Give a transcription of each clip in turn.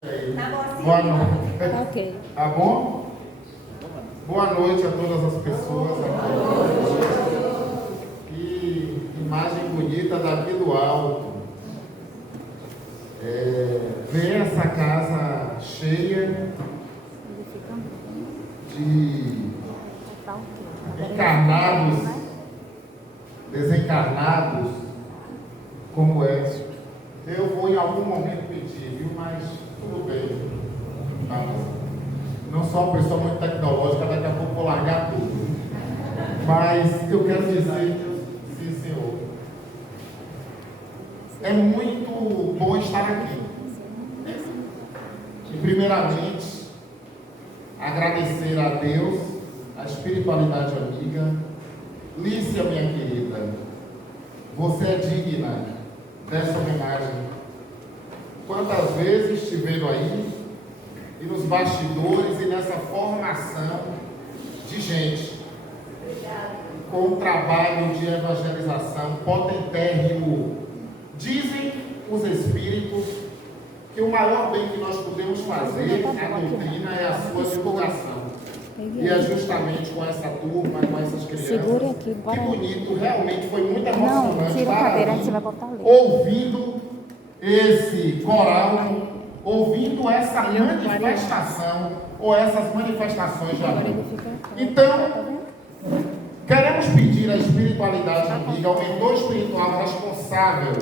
Boa noite. Ok. Tá bom? Boa noite a todas as pessoas. Que imagem bonita daqui do alto. Ver essa casa cheia de encarnados, desencarnados, como é. Eu vou em algum momento pedir, viu? Mas tudo bem. Tá? Não sou uma pessoa muito tecnológica, daqui a pouco vou largar tudo. Mas eu quero dizer, sim, senhor. É muito bom estar aqui. E primeiramente, agradecer a Deus, a espiritualidade amiga. Lícia, minha querida, você é digna dessa homenagem. Quantas vezes estivemos aí, e nos bastidores, e nessa formação de gente, com um trabalho de evangelização potentérrimo. Dizem os espíritos que o maior bem que nós podemos fazer, a doutrina, é a sua divulgação. E é justamente com essa turma, com essas crianças, que bonito, realmente foi muito emocionante estar ouvindo esse coral, ouvindo essa manifestação, ou essas manifestações de amor. Então, queremos pedir à espiritualidade amiga, ao mentor espiritual responsável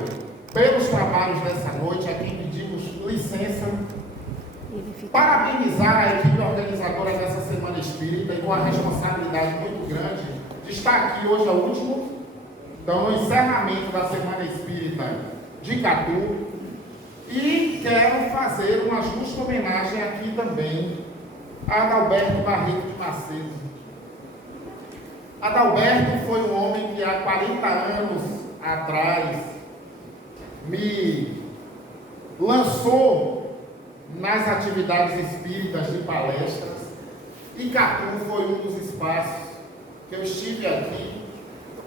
pelos trabalhos dessa noite, a quem pedimos licença, parabenizar a equipe organizadora dessa Semana Espírita e com a responsabilidade muito grande de estar aqui hoje, é o último, então, no encerramento da Semana Espírita de Catu, e quero fazer uma justa homenagem aqui também a Adalberto Barreto de Macedo. Adalberto foi um homem que há 40 anos atrás me lançou nas atividades espíritas de palestras, e Catu foi um dos espaços que eu estive aqui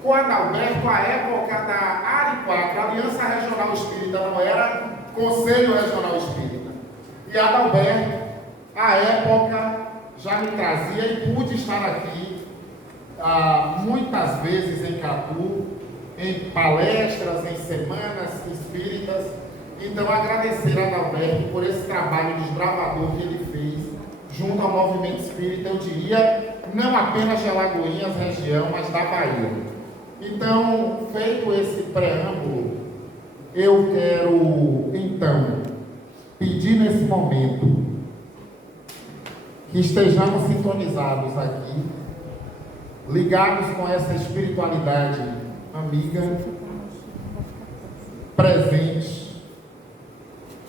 com Adalberto, a época da ARI4, Aliança Regional Espírita, não era Conselho Regional Espírita. E Adalberto, à época, já me trazia e pude estar aqui muitas vezes em Catu, em palestras, em semanas espíritas. Então, agradecer a Adalberto por esse trabalho desbravador que ele fez junto ao movimento espírita, eu diria, não apenas de Alagoinhas, região, mas da Bahia. Então, feito esse preâmbulo, eu quero, então, pedir nesse momento que estejamos sintonizados aqui, ligados com essa espiritualidade amiga, presente,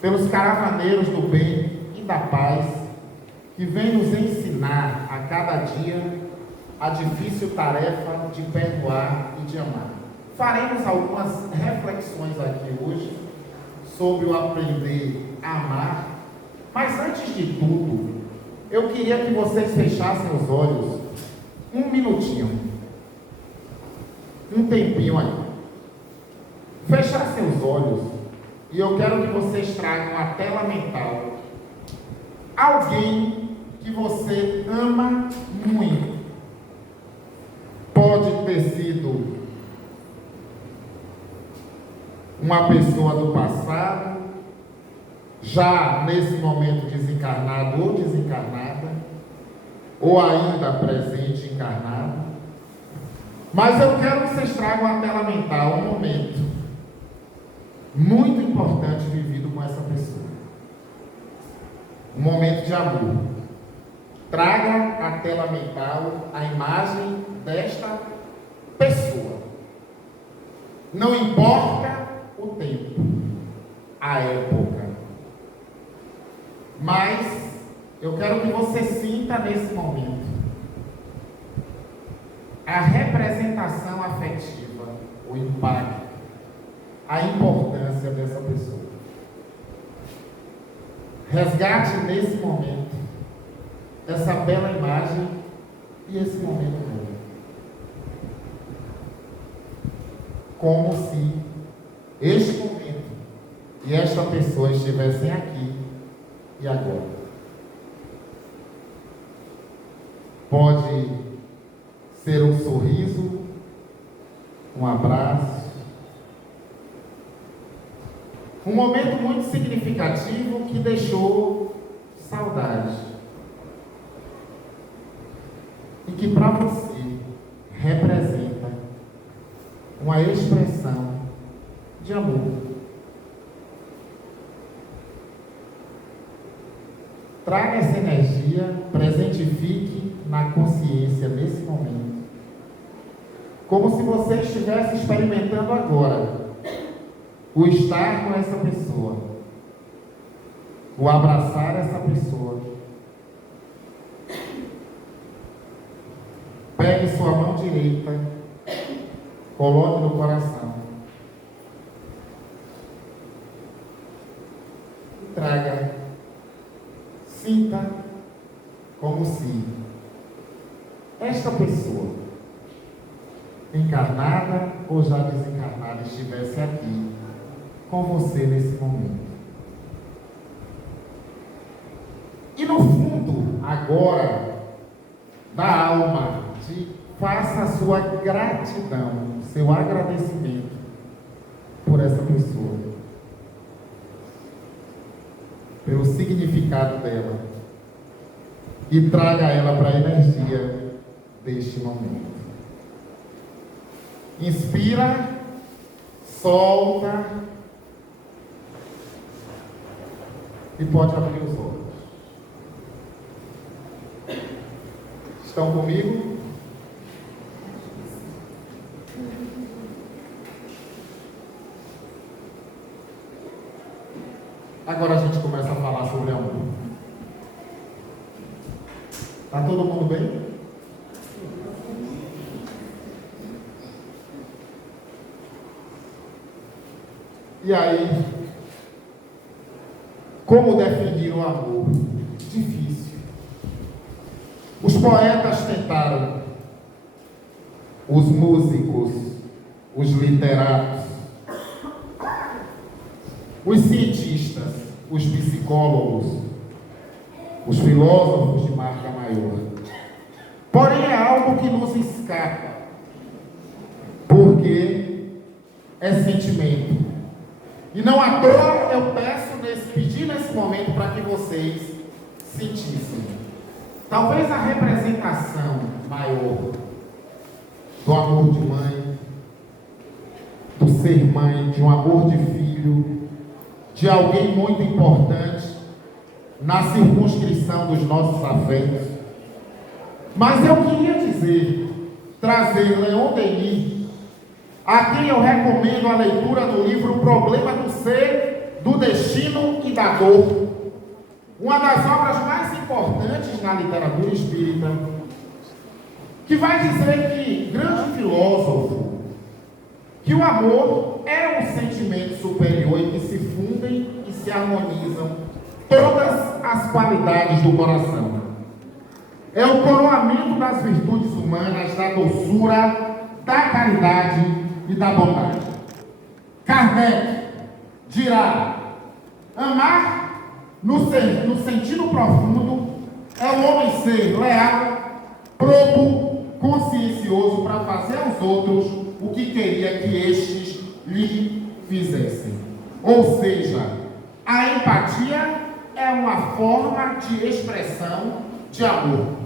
pelos caravaneiros do bem e da paz, que vem nos ensinar a cada dia a difícil tarefa de perdoar e de amar. Faremos algumas reflexões aqui hoje sobre o aprender a amar, mas antes de tudo, eu queria que vocês fechassem os olhos um minutinho, um tempinho aí. Fechassem os olhos. E eu quero que vocês tragam a tela mental alguém que você ama muito. Pode ter sido uma pessoa do passado, já nesse momento desencarnado ou desencarnada, ou ainda presente encarnado. Mas eu quero que vocês tragam a tela mental um momento muito importante vivido com essa pessoa. Um momento de amor. Traga à tela mental a imagem desta pessoa. Não importa o tempo, a época. Mas eu quero que você sinta nesse momento a representação afetiva, o impacto, a importância dessa pessoa. Resgate nesse momento essa bela imagem e esse momento novo. Como se este momento e esta pessoa estivessem aqui e agora. Pode ser um sorriso, um abraço, um momento muito significativo que deixou saudade e que para você representa uma expressão de amor. Traga essa energia, presentifique na consciência nesse momento, como se você estivesse experimentando agora o estar com essa pessoa, o abraçar essa pessoa. Pegue sua mão direita, coloque no coração e traga, sinta como se esta pessoa, encarnada ou já desencarnada, estivesse aqui com você nesse momento. E no fundo, agora, da alma, faça a sua gratidão, seu agradecimento por essa pessoa, pelo significado dela, e traga ela para a energia deste momento. Inspira, solta e pode abrir os olhos. Estão comigo? Agora a gente começa a falar sobre amor. Está todo mundo bem? E aí, como definir o amor? Difícil. Os poetas tentaram, os músicos, os literatos, os cientistas, os psicólogos, os filósofos de marca maior. Porém, é algo que nos escapa, porque é sentimento. E não à toa eu pedi nesse momento para que vocês sentissem. Talvez a representação maior do amor de mãe, do ser mãe, de um amor de filho, de alguém muito importante na circunscrição dos nossos afetos. Mas eu queria trazer Leon Denis, a quem eu recomendo a leitura do livro Problema do Ser, do Destino e da Dor, uma das obras mais importantes na literatura espírita, que vai dizer que, grande filósofo, que o amor é um sentimento superior em que se fundem e se harmonizam todas as qualidades do coração. É o coroamento das virtudes humanas, da doçura, da caridade e da bondade. Kardec dirá: amar, no sentido profundo, é o homem ser leal, probo, consciencioso para fazer aos outros o que queria que estes lhe fizessem. Ou seja, a empatia é uma forma de expressão de amor.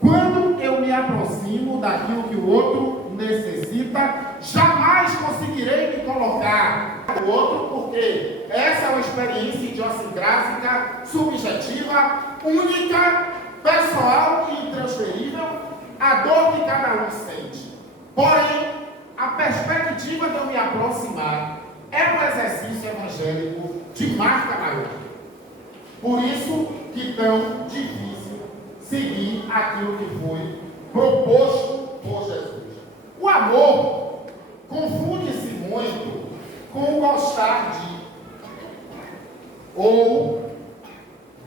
Quando eu me aproximo daquilo que o outro necessita, jamais conseguirei me colocar no outro, porque essa é uma experiência idiosincrática, subjetiva, única, pessoal e intransferível, a dor que cada um sente. Porém, a perspectiva de eu me aproximar é um exercício evangélico de marca maior. Por isso que tão difícil seguir aquilo que foi proposto por Jesus. O amor confunde-se muito com o gostar de, ou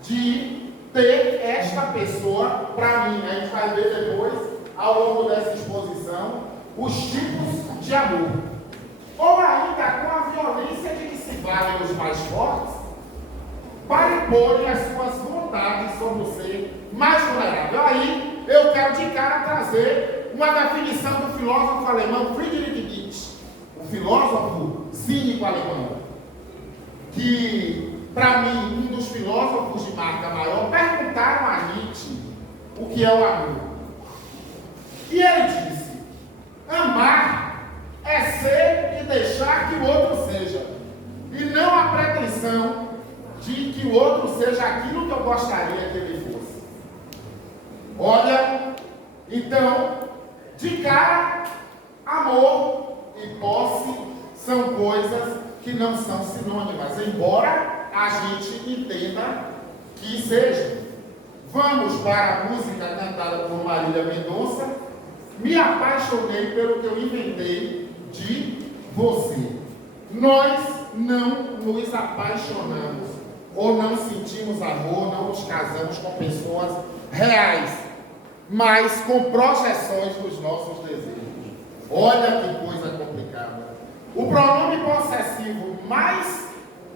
de ter esta pessoa para mim. A gente vai ver depois, ao longo dessa exposição, os tipos de amor. Ou ainda com a violência de que se valem os mais fortes para impõe as suas vontades sobre o ser mais vulnerável. Aí eu quero de cara trazer uma definição do filósofo alemão Friedrich Nietzsche, o filósofo cínico alemão, que, para mim, um dos filósofos de marca maior. Perguntaram a Nietzsche o que é o amor. E ele disse: amar é ser e deixar que o outro seja, e não a pretensão de que o outro seja aquilo que eu gostaria que ele fosse. Olha, então, de cara, amor e posse são coisas que não são sinônimas, embora a gente entenda que sejam. Vamos para a música cantada por Marília Mendonça. Me apaixonei pelo que eu inventei de você. Nós não nos apaixonamos ou não sentimos amor, não nos casamos com pessoas reais, mas com projeções dos nossos desejos. Olha que coisa complicada. O pronome possessivo mais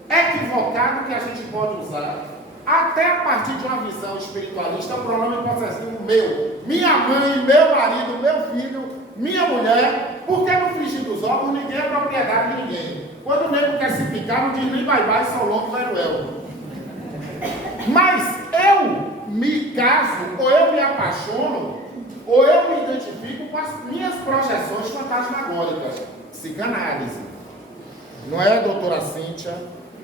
equivocado que a gente pode usar, até a partir de uma visão espiritualista, é o pronome possessivo meu. Minha mãe, meu marido, meu filho, minha mulher, porque no frigir dos ovos ninguém é propriedade de ninguém. Quando o nego quer se picar, não diz nem bye-bye, só louco, veruel. Mas eu me caso, ou eu me apaixono, ou eu me identifico com as minhas projeções fantasmagóricas. Psicanálise. Não é, doutora Cíntia?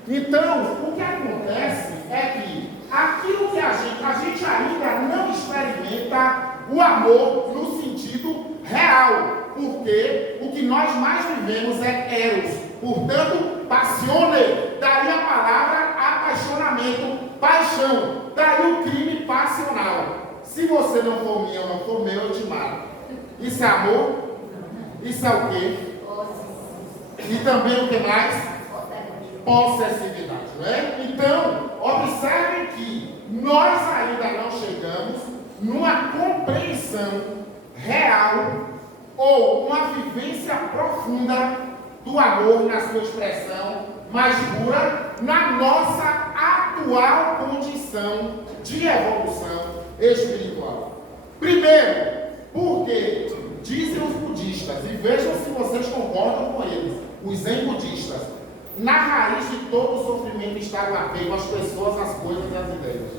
Então, o que acontece é que aquilo que a gente ainda não experimenta o amor no sentido real, porque o que nós mais vivemos é eros, portanto, passione, daí a palavra apaixonamento, paixão, daí o crime passional. Se você não for minha ou não for meu, eu te mato. Isso é amor? Isso é o quê? E também o que mais? Possessividade, não é? Então, observem que nós ainda não chegamos numa compreensão real ou uma vivência profunda do amor na sua expressão mais pura, na nossa atual condição de evolução espiritual. Primeiro, porque dizem os budistas, e vejam se vocês concordam com eles, os zen budistas, na raiz de todo o sofrimento está o apego às pessoas, às coisas e às ideias.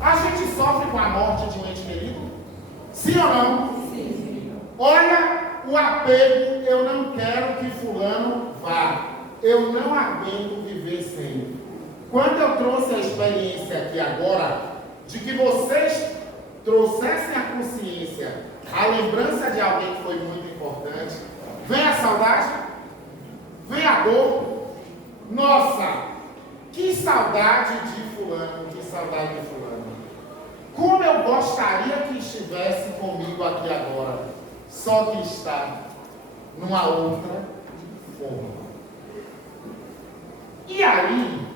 A gente sofre com a morte de um ente querido? Sim ou não? Sim. Olha, o apego, eu não quero que fulano vá. Eu não aguento viver sem. Quando eu trouxe a experiência aqui agora, de que vocês trouxessem a consciência, a lembrança de alguém que foi muito importante, vem a saudade, vem a dor. Nossa, que saudade de fulano, que saudade de fulano. Como eu gostaria que estivesse comigo aqui agora, só que está numa outra forma. E aí,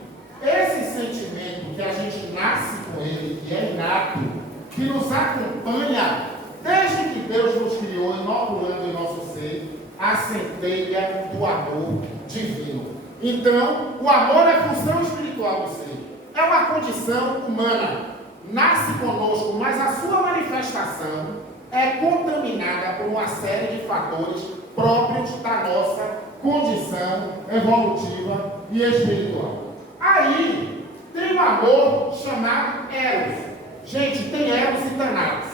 esse sentimento que a gente nasce com ele, que é inato, que nos acompanha desde que Deus nos criou, inoculando em nosso ser a centelha do amor divino. Então, o amor é função espiritual do ser. É uma condição humana. Nasce conosco, mas a sua manifestação é contaminada por uma série de fatores próprios da nossa condição evolutiva e espiritual. Aí, tem um amor chamado Eros. Gente, tem Eros e Thanatos.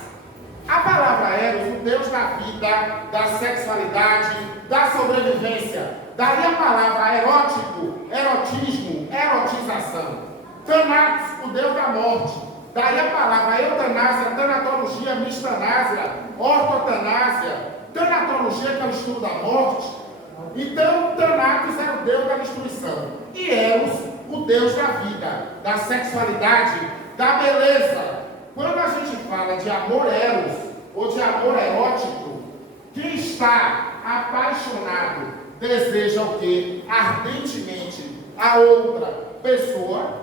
A palavra Eros, o Deus da vida, da sexualidade, da sobrevivência. Daí a palavra erótico, erotismo, erotização. Thanatos, o Deus da morte. Daí a palavra eutanásia, tanatologia, mistanásia, ortotanásia. Tanatologia, que é o estudo da morte. Então, Thanatos é o Deus da destruição. E Eros, o Deus da vida, da sexualidade, da beleza. Quando a gente fala de amor eros, ou de amor erótico, quem está apaixonado deseja o quê? Ardentemente a outra pessoa.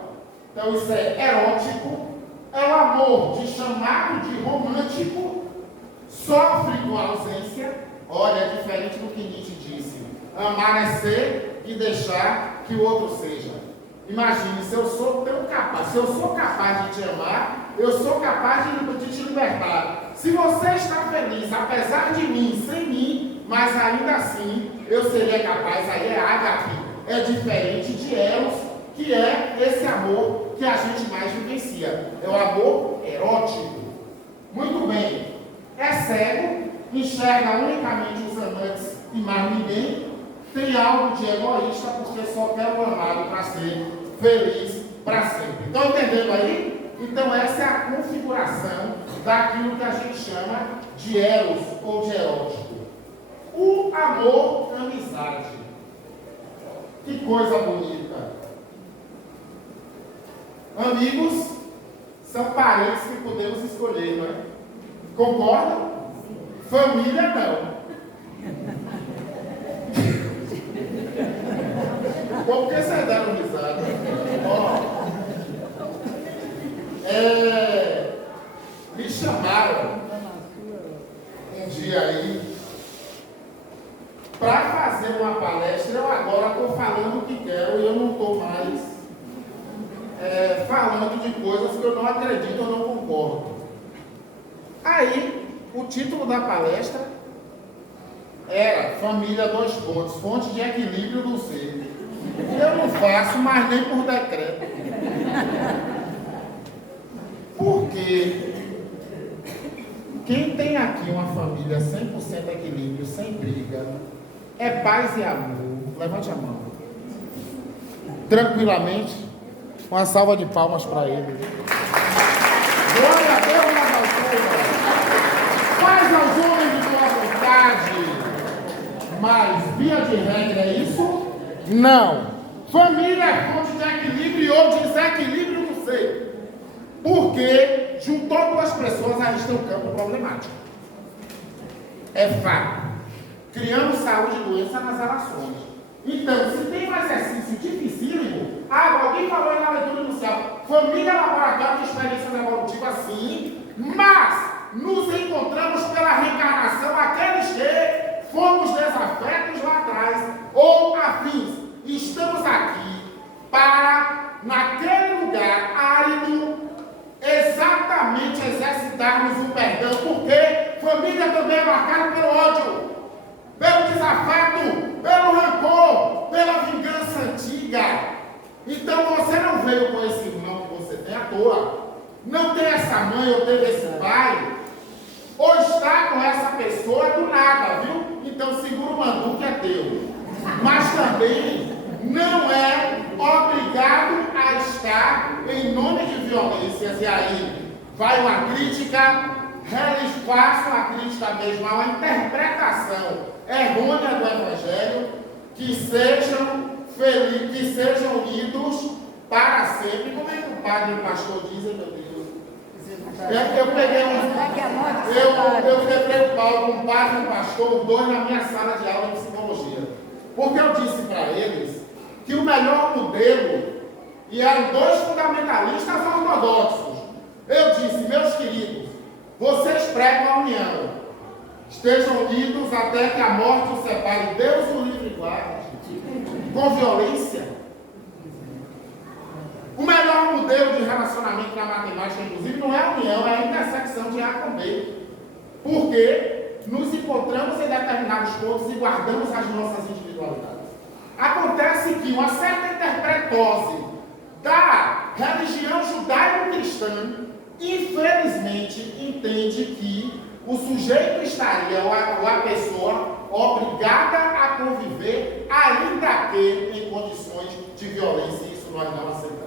Então isso é erótico. É o amor de chamado de romântico. Sofre com a ausência. Olha, é diferente do que Nietzsche disse. Amar é ser e deixar que o outro seja. Imagine, se eu sou tão capaz, se eu sou capaz de te amar, eu sou capaz de te libertar. Se você está feliz, apesar de mim, sem mim, mas ainda assim, eu seria capaz, aí é ágape, é diferente de eros, que é esse amor que a gente mais vivencia. É o amor erótico. Muito bem. É cego, enxerga unicamente os amantes e mais ninguém, tem algo de egoísta porque só quer o amado para ser feliz para sempre. Estão entendendo aí? Então essa é a configuração daquilo que a gente chama de eros ou de erótico. O amor amizade. Que coisa bonita. Amigos são parentes que podemos escolher, não é? Concordam? Família não. Por que vocês deram risada? Me chamaram um dia aí para fazer uma palestra. Eu agora estou falando o que quero e eu não estou mais falando de coisas que eu não acredito ou não concordo. Aí, o título da palestra era Família Dois Pontos, fonte de equilíbrio do ser. Eu não faço, mas nem por decreto. Porque quem tem aqui uma família 100% equilíbrio, sem briga, é paz e amor. Levante a mão. Tranquilamente, uma salva de palmas para ele. Glória a Deus nas alturas. Paz aos homens de boa vontade. Mas, via de regra, é isso? Não. Família é fonte de equilíbrio ou desequilíbrio do ser. Porque juntou duas pessoas, a gente tem um campo problemático. É fato. Criamos saúde e doença nas relações. Então, se tem um exercício dificílimo, alguém falou aí na leitura inicial, família é laboratório de experiências evolutivas, sim, mas nos encontramos pela reencarnação aqueles que fomos desafetos lá atrás, ou afins. Estamos aqui para, naquele lugar árido, exatamente exercitarmos o perdão, porque família também é marcada pelo ódio, pelo desafato, pelo rancor, pela vingança antiga. Então você não veio com esse irmão que você tem à toa, não tem essa mãe ou teve esse pai, ou está com essa pessoa do nada, viu? Então segura o mandu que é teu. Mas também não é obrigado a estar em nome de violências. E aí vai uma crítica, eles façam a crítica mesmo, uma interpretação errônea do Evangelho, que sejam felizes, que sejam unidos para sempre. Como é que o padre e o pastor dizem, meu Deus? Eu peguei eu quebrei o pau com um padre e um pastor, os dois na minha sala de aula de psicologia. Porque eu disse para eles que o melhor modelo, e eram dois fundamentalistas ortodoxos. Eu disse, meus queridos, vocês pregam a união, estejam unidos até que a morte os separe, Deus o livre e guarde, com violência. O melhor modelo de relacionamento na matemática, inclusive, não é a união, é a intersecção de A com B. Porque nos encontramos em determinados pontos e guardamos as nossas individualidades. Acontece que uma certa interpretose da religião judaico-cristã, infelizmente, entende que o sujeito estaria, ou a pessoa, obrigada a conviver, ainda que em condições de violência. Isso nós não aceitamos.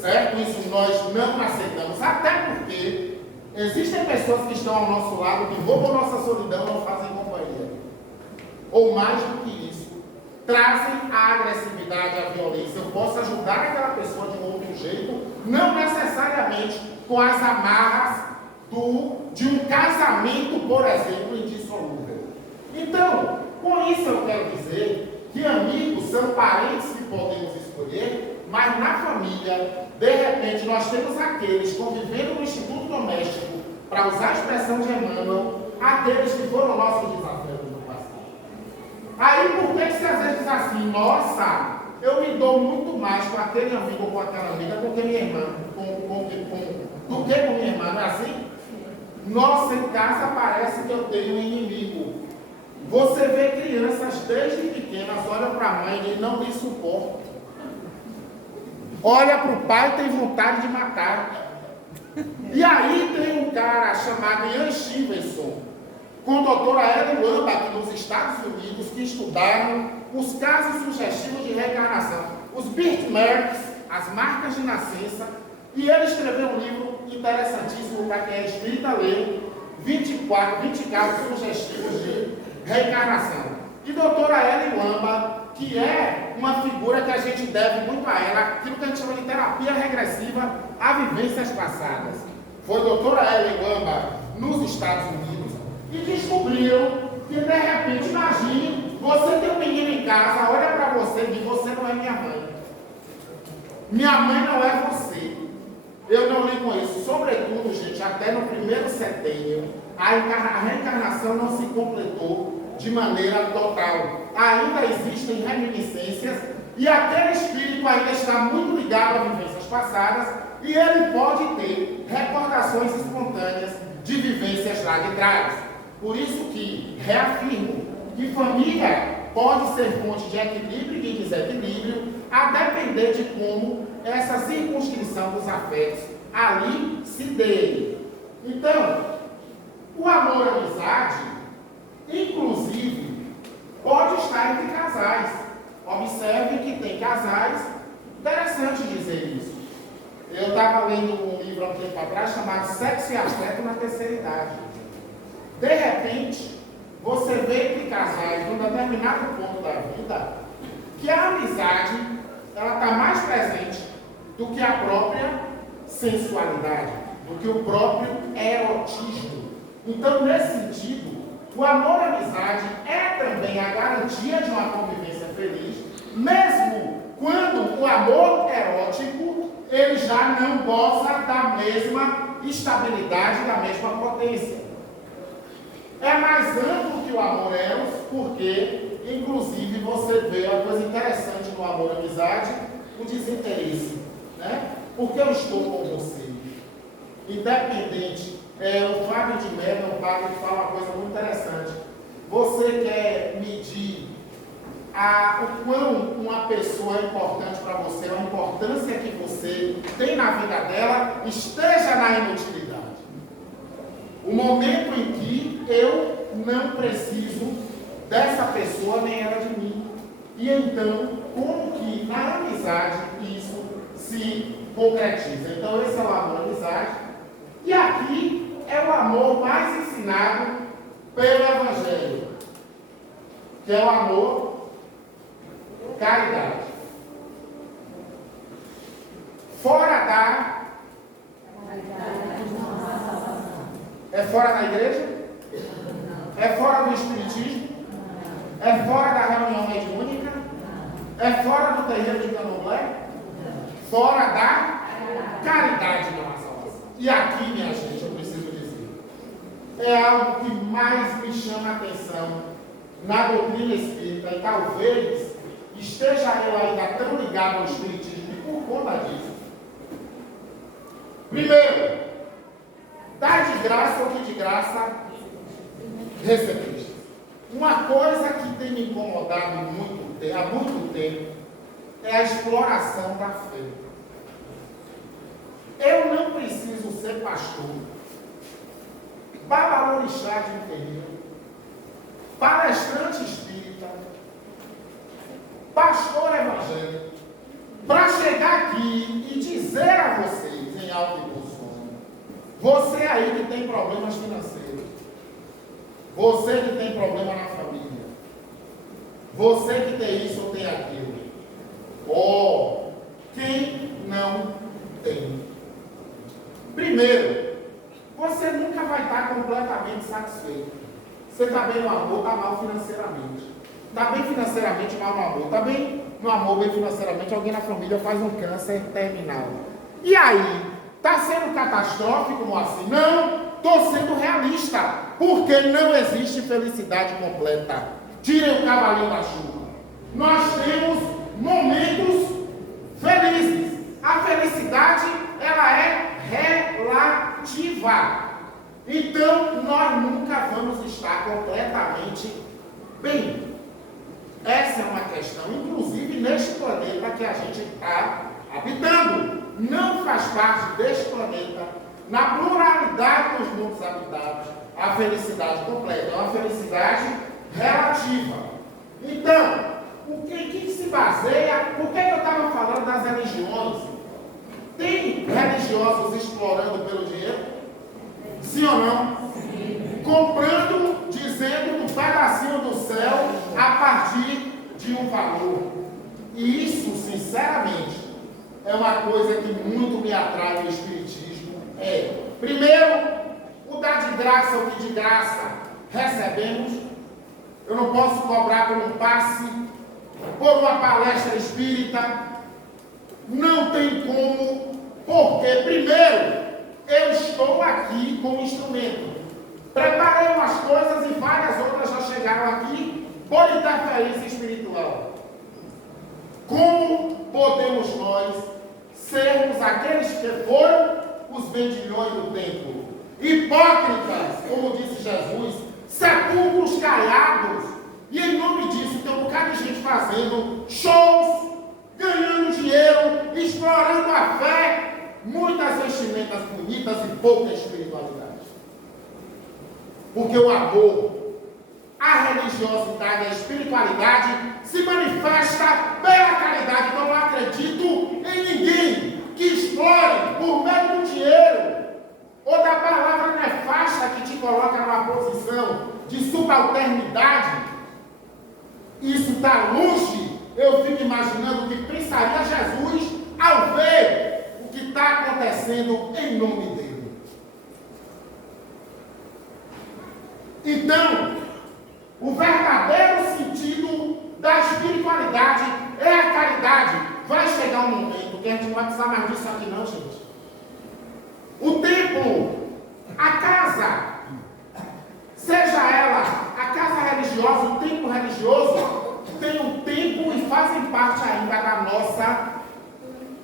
Certo? Isso nós não aceitamos. Até porque existem pessoas que estão ao nosso lado, que roubam nossa solidão, não fazem companhia. Ou mais do que isso, trazem a agressividade, a violência. Eu posso ajudar aquela pessoa de um outro jeito, não necessariamente com as amarras de um casamento, por exemplo, indissolúvel. Então, com isso eu quero dizer que amigos são parentes que podemos escolher, mas na família, de repente, nós temos aqueles convivendo no instituto doméstico, para usar a expressão de Emmanuel, aqueles que foram nossos desafios no passado. Aí, por que você às vezes diz assim, nossa, eu me dou muito mais com aquele amigo ou com aquela amiga do que minha irmã, do que com minha irmã, não é assim? Nossa, em casa parece que eu tenho um inimigo. Você vê crianças desde pequenas, olham para a mãe e não lhe suportam. Olha para o pai e tem vontade de matar. E aí tem um cara chamado Ian Stevenson, com a doutora Ellen Wambach nos Estados Unidos, que estudaram os casos sugestivos de reencarnação, os birthmarks, as marcas de nascença, e ele escreveu um livro interessantíssimo para quem é espírita ler, 20 casos sugestivos de reencarnação. E doutora Ellen Wambach, que é uma figura que a gente deve muito a ela, aquilo que a gente chama de terapia regressiva a vivências passadas. Foi a doutora Ellen Wambach nos Estados Unidos e descobriram que, de repente, imagine, você tem um menino em casa, olha para você e diz, você não é minha mãe. Minha mãe não é você. Eu não li com isso. Sobretudo, gente, até no primeiro setênio, a reencarnação não se completou de maneira total. Ainda existem reminiscências e aquele espírito ainda está muito ligado a vivências passadas e ele pode ter recordações espontâneas de vivências lá de trás. Por isso que reafirmo que família pode ser fonte de equilíbrio e de desequilíbrio, a depender de como essa circunscrição dos afetos ali se dê. Então, o amor à amizade, inclusive, pode estar entre casais. Observe que tem casais, interessante dizer isso. Eu estava lendo um livro há um tempo atrás chamado Sexo e Afeto na Terceira Idade. De repente, você vê entre casais, num determinado ponto da vida, que a amizade ela está mais presente do que a própria sensualidade, do que o próprio erotismo. Então, nesse sentido, o amor à amizade é também a garantia de uma convivência feliz, mesmo quando o amor erótico ele já não goza da mesma estabilidade, da mesma potência. É mais amplo que o amor eros, porque, inclusive, você vê uma coisa interessante no amor à amizade, o desinteresse, né? Porque eu estou com você. Independente, o Fábio de Mello, o Fábio fala uma coisa muito interessante. Você quer medir o quão uma pessoa é importante para você, a importância que você tem na vida dela, esteja na inutilidade. O momento em que eu não preciso dessa pessoa, nem ela de mim. E então, como que na amizade isso se concretiza? Então, esse é o amor à amizade. E aqui é o amor mais ensinado pelo Evangelho, que é o amor caridade. Fora da... É fora da igreja? É fora do espiritismo? É fora da reunião mediúnica? É fora do terreiro de Candomblé? Fora da caridade na salvação. E aqui, minha gente, eu preciso dizer, é algo que mais me chama a atenção na doutrina espírita, e talvez esteja eu ainda tão ligado ao espiritismo por conta disso. Primeiro, dá de graça o que de graça recebeste. Uma coisa que tem me incomodado há muito tempo é a exploração da fé. Eu não preciso ser pastor, babalorixá de um terreiro, palestrante espírita, pastor evangélico, para chegar aqui e dizer a vocês em alto e bom som, você aí que tem problemas financeiros, você que tem problema na família, você que tem isso ou tem aquilo, quem não tem? Primeiro, você nunca vai estar completamente satisfeito. Você está bem no amor, está mal financeiramente. Está bem financeiramente, mal no amor. Está bem no amor, bem financeiramente, alguém na família faz um câncer terminal. E aí? Está sendo catastrófico, Moacir? Não, estou sendo realista. Porque não existe felicidade completa. Tirem o cavalinho da chuva. Nós temos momentos felizes. A felicidade, ela é relativa. Então, nós nunca vamos estar completamente bem. Essa é uma questão, inclusive neste planeta que a gente está habitando. Não faz parte deste planeta, na pluralidade dos mundos habitados, a felicidade completa. É uma felicidade relativa. Então, o que se baseia? Por que eu estava falando das religiões? Tem religiosos explorando pelo dinheiro? Sim ou não? Sim. Comprando, dizendo um pedacinho do céu a partir de um valor. E isso, sinceramente, é uma coisa que muito me atrai no Espiritismo. Primeiro, o dar de graça o que de graça recebemos. Eu não posso cobrar por um passe, por uma palestra espírita. Não tem como, porque, primeiro, eu estou aqui com o instrumento. Preparei umas coisas e várias outras já chegaram aqui por interferência espiritual. Como podemos nós sermos aqueles que foram os vendilhões do templo? Hipócritas, como disse Jesus, sepulcros caiados. E em nome disso tem um bocado de gente fazendo shows, ganhando dinheiro, explorando a fé. Muitas vestimentas bonitas e pouca espiritualidade. Porque o amor, a religiosidade, a espiritualidade se manifesta pela caridade. Então não acredito em ninguém que explore por meio do dinheiro ou da palavra nefasta que te coloca numa posição de subalternidade. Isso está longe. Eu fico imaginando o que pensaria Jesus ao ver o que está acontecendo em nome dele. Então, o verdadeiro sentido da espiritualidade é a caridade. Vai chegar um momento que a gente não vai precisar mais disso aqui não, gente. O templo, a casa, seja ela a casa religiosa, o templo religioso, tem um tempo e fazem parte ainda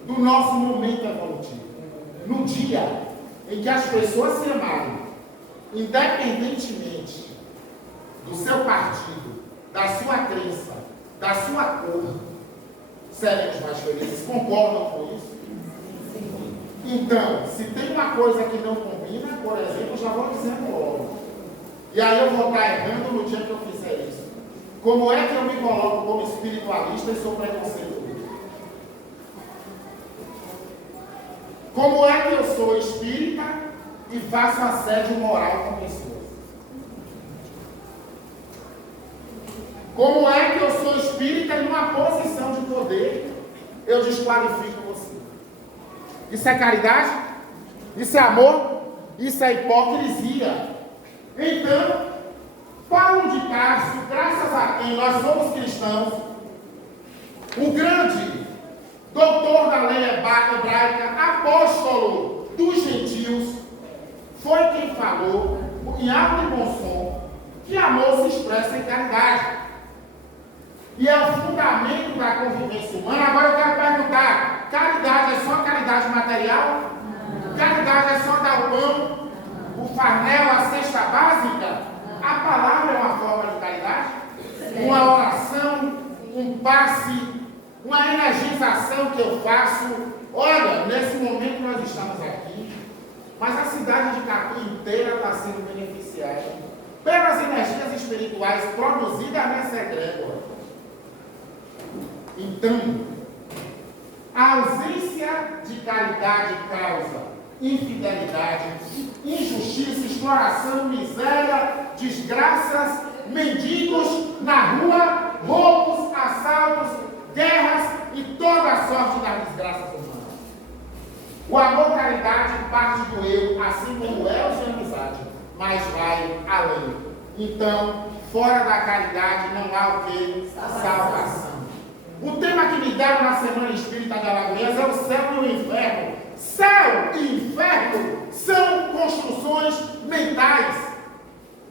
do nosso momento evolutivo. No dia em que as pessoas se amarem, independentemente do seu partido, da sua crença, da sua cor, seremos mais felizes. Concordam com isso? Então, se tem uma coisa que não combina, por exemplo, já vou dizendo logo. E aí eu vou estar errando no dia que eu fizer isso. Como é que eu me coloco como espiritualista e sou preconceituoso? Como é que eu sou espírita e faço assédio moral com pessoas? Como é que eu sou espírita e numa posição de poder eu desqualifico você? Isso é caridade? Isso é amor? Isso é hipocrisia. Então, Paulo de Tarso, graças a quem nós somos cristãos, o grande doutor da lei hebraica, apóstolo dos gentios, foi quem falou, em alto e bom som, que amor se expressa em caridade. E é o fundamento da convivência humana. Agora eu quero perguntar, caridade é só caridade material? Não. Caridade é só dar o pão, o farnel, a cesta básica? A palavra é uma forma de caridade? Sim. Uma oração, um passe, uma energização que eu faço. Olha, nesse momento nós estamos aqui, mas a cidade de Catu inteira está sendo beneficiada pelas energias espirituais produzidas nessa egrégora. Então, a ausência de caridade causa infidelidade, injustiça, exploração, miséria, desgraças, mendigos na rua, roubos, assaltos, guerras e toda a sorte das desgraças humanas. O amor-caridade parte do eu, assim como elos de amizade, mas vai além. Então, fora da caridade não há o que? Salvação. O tema que me deram na Semana Espírita de Alagoas é o céu e o inferno. Céu e inferno são construções mentais.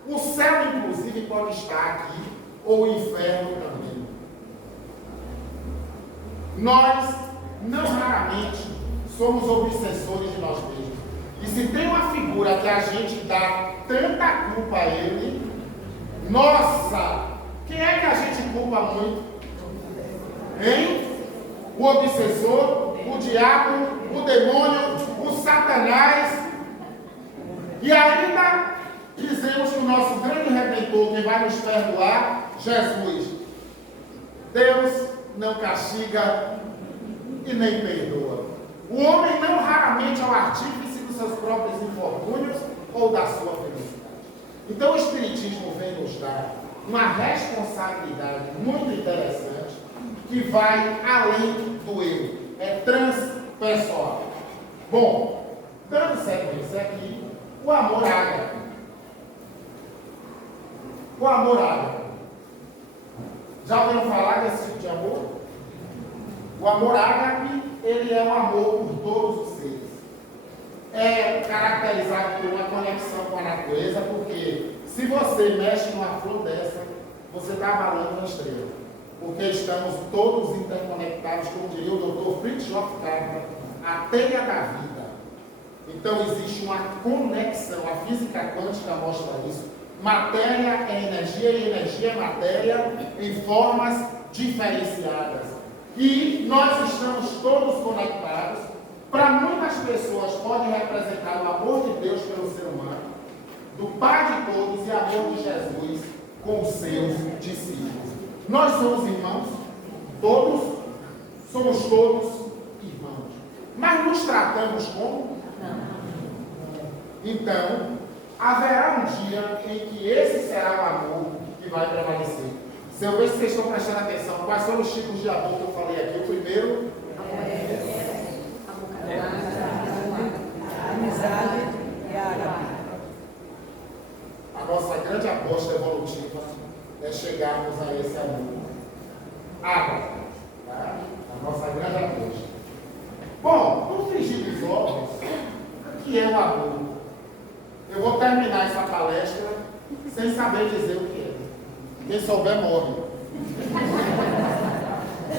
O céu, inclusive, pode estar aqui, ou o inferno também. Nós, não raramente, somos obsessores de nós mesmos. E se tem uma figura que a gente dá tanta culpa a ele, nossa, quem é que a gente culpa muito? Hein? O obsessor, o diabo, o demônio, o Satanás. E ainda dizemos que o nosso grande Redentor, que vai nos perdoar, Jesus. Deus não castiga e nem perdoa. O homem não raramente é o artífice dos seus próprios infortúnios ou da sua felicidade. Então o Espiritismo vem nos dar uma responsabilidade muito interessante que vai além do eu, é transpessoal. Bom, dando sequência aqui, o amor ágape. O amor ágape. Já ouviram falar desse tipo de amor? O amor ágape, ele é o amor por todos os seres. É caracterizado por uma conexão com a natureza, porque se você mexe numa flor dessa, você está abalando uma estrela. Porque estamos todos interconectados, como diria o Dr. Fritjof Capra, a teia da vida. Então existe uma conexão, a física quântica mostra isso. Matéria é energia e energia é matéria em formas diferenciadas. E nós estamos todos conectados. Para muitas pessoas pode representar o amor de Deus pelo ser humano, do Pai de todos e amor de Jesus com os seus discípulos. Nós somos irmãos, todos, somos todos irmãos. Mas nos tratamos como? Então, haverá um dia em que esse será o amor que vai prevalecer. Se eu ver se vocês estão prestando atenção, quais são os tipos de amor que eu falei aqui? O primeiro, amizade e ágape. A nossa grande aposta evolutiva é chegarmos a esse amor. Ágape, tá? A nossa grande aposta. Bom, no frigir dos ovos, o que é o amor? Eu vou terminar essa palestra sem saber dizer o que é. Quem souber morre.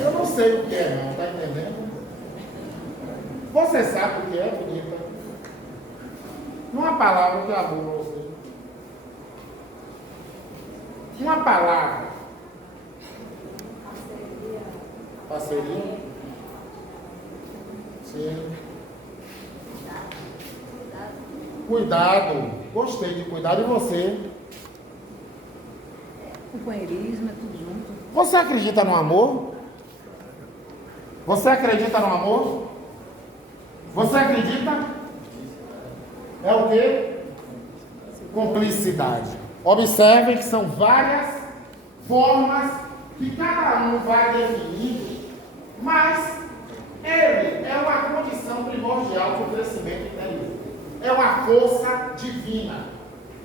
Eu não sei o que é, não, tá entendendo? Você sabe o que é, bonita? Uma palavra que é amor, você. Uma palavra. Parceria? Sim. Cuidado. Gostei de cuidado. E você? Companheirismo, é tudo junto. Você acredita no amor? Você acredita no amor? Você acredita? É o quê? Cumplicidade. Observem que são várias formas que cada um vai definir, mas ele é uma condição primordial para o crescimento interior. É uma força divina.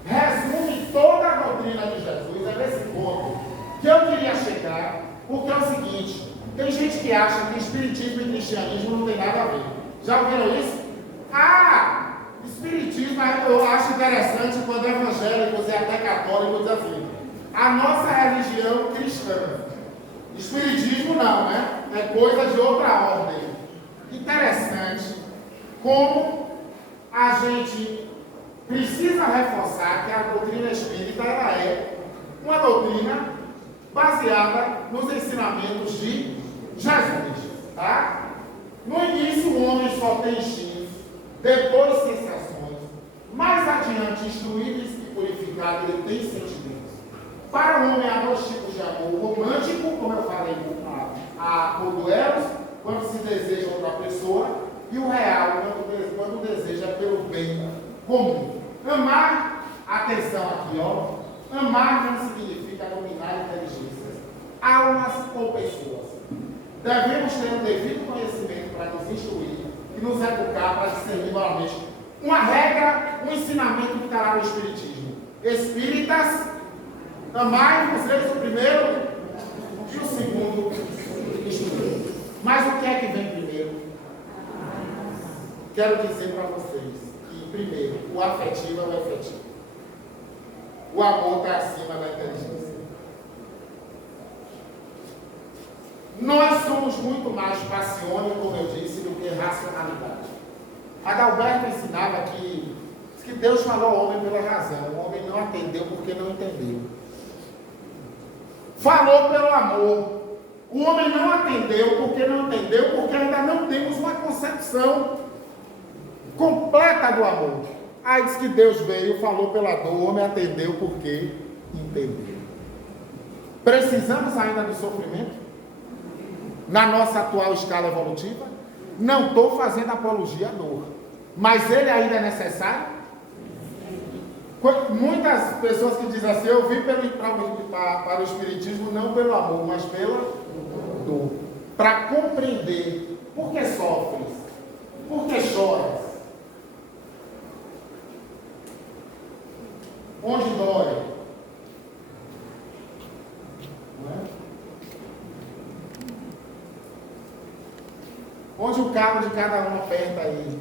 Resume toda a doutrina de Jesus, é nesse ponto que eu queria chegar, porque é o seguinte, tem gente que acha que espiritismo e cristianismo não tem nada a ver. Já ouviram isso? Espiritismo eu acho interessante quando evangélicos e até católicos dizem assim, a nossa religião cristã. Espiritismo não, né? É coisa de outra ordem. Interessante como a gente precisa reforçar que a doutrina espírita ela é uma doutrina baseada nos ensinamentos de Jesus, tá? No início o homem só tem instintos, depois sensações, mais adiante instruído e purificado ele tem sentimentos. Para o homem há dois tipos de amor, o romântico, como eu falei, o do Eros, quando se deseja outra pessoa, e o real, quando deseja pelo bem comum. Amar, atenção aqui, ó. Amar não significa dominar inteligências, almas ou pessoas. Devemos ter um devido conhecimento para nos instruir e nos educar para discernir moralmente. Uma regra, um ensinamento que está lá no Espiritismo. Espíritas, amai vocês o primeiro e o segundo, instruir. Mas o que é que vem primeiro? Quero dizer para vocês que, primeiro, o afetivo é o efetivo. O amor está acima da inteligência. Nós somos muito mais passione, como eu disse, do que racionalidade. Adalberto ensinava que Deus falou ao homem pela razão, o homem não atendeu porque não entendeu. Falou pelo amor, o homem não atendeu porque não entendeu, porque ainda não temos uma concepção completa do amor. Aí diz que Deus veio, falou pela dor, o homem atendeu porque entendeu. Precisamos ainda do sofrimento? Na nossa atual escala evolutiva? Não estou fazendo apologia à dor, mas ele ainda é necessário? Muitas pessoas que dizem assim, eu vim para o Espiritismo não pelo amor, mas pela dor. Para compreender por que sofres, por que choras, onde dói. Não é? Onde o cabo de cada um aperta aí.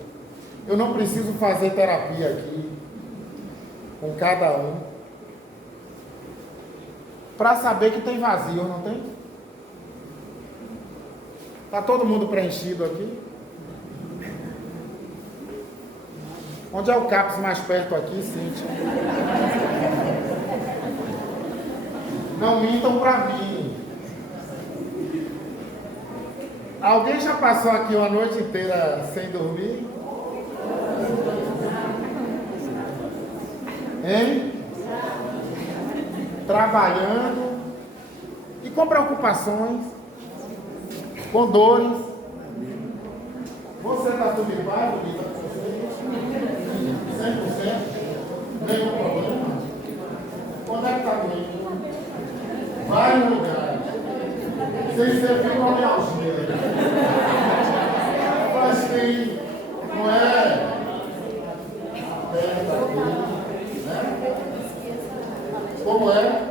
Eu não preciso fazer terapia aqui com cada um para saber que tem vazio, não tem? Está todo mundo preenchido aqui? Onde é o CAPS mais perto aqui, Cíntia? Não mintam para mim. Alguém já passou aqui uma noite inteira sem dormir? Hein? Trabalhando e com preocupações, com dores. Você está tudo em paz, bonita, com você? 100%? Nenhum problema? Onde é que está doendo? Vai no lugar. Sem ser fibromialgia. Mas sim, não é? Como é?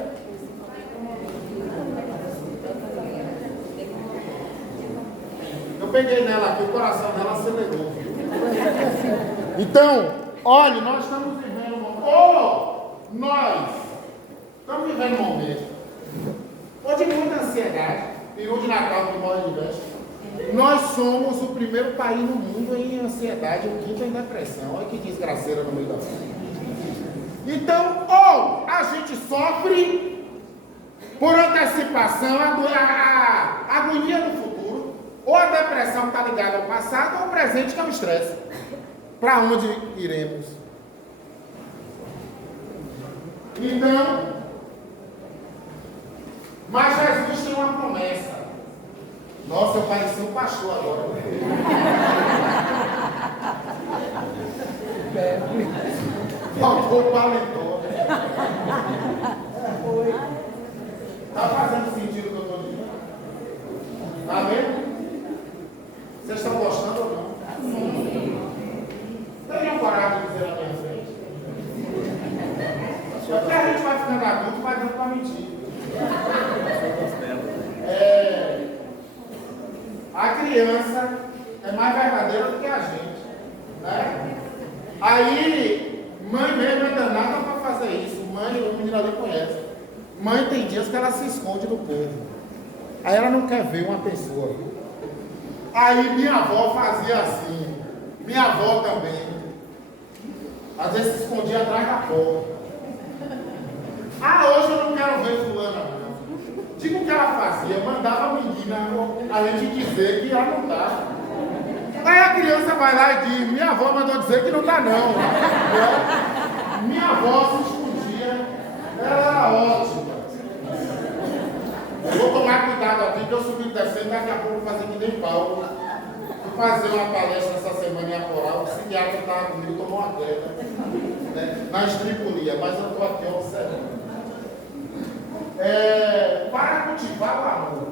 Eu peguei nela aqui, o coração dela acelerou, viu? Então, olha, nós estamos vivendo um momento ou de muita ansiedade, peru de Natal que morre de veste. Nós somos o primeiro país no mundo em ansiedade, o quinto em depressão. Olha que desgraceira no meio da vida. Então, ou a gente sofre por antecipação a agonia do futuro, ou a depressão está ligada ao passado, ou ao presente, que é o estresse. Para onde iremos? Então, mas Jesus tem uma promessa. Nossa, eu pareci um pastor agora. Faltou o paletó. Está fazendo sentido o que eu estou dizendo? Está vendo? Vocês estão gostando ou não? Sim. Tenham coragem de dizer na minha frente. Porque a gente vai ficando adulto, vai dando para mentir. A criança é mais verdadeira do que a gente, né? Aí, mãe mesmo é danada para fazer isso. Mãe, o menino ali conhece. Mãe tem dias que ela se esconde do povo. Aí ela não quer ver uma pessoa, viu? Aí minha avó fazia assim. Minha avó também. Às vezes se escondia atrás da porta. Ah, hoje eu não quero ver fulana, não. Digo o que ela fazia, mandava a menina a gente dizer que ela não está. Aí a criança vai lá e diz, minha avó mandou dizer que não está não. Minha avó se escondia, ela era ótima. Eu vou tomar cuidado aqui, que eu subi descendo, daqui a pouco vou fazer que nem Paulo. Fui fazer uma palestra essa semana em Aporal, o psiquiatra estava comigo, tomou uma queda, né, na estripulia, mas eu estou aqui observando. Para cultivar o amor.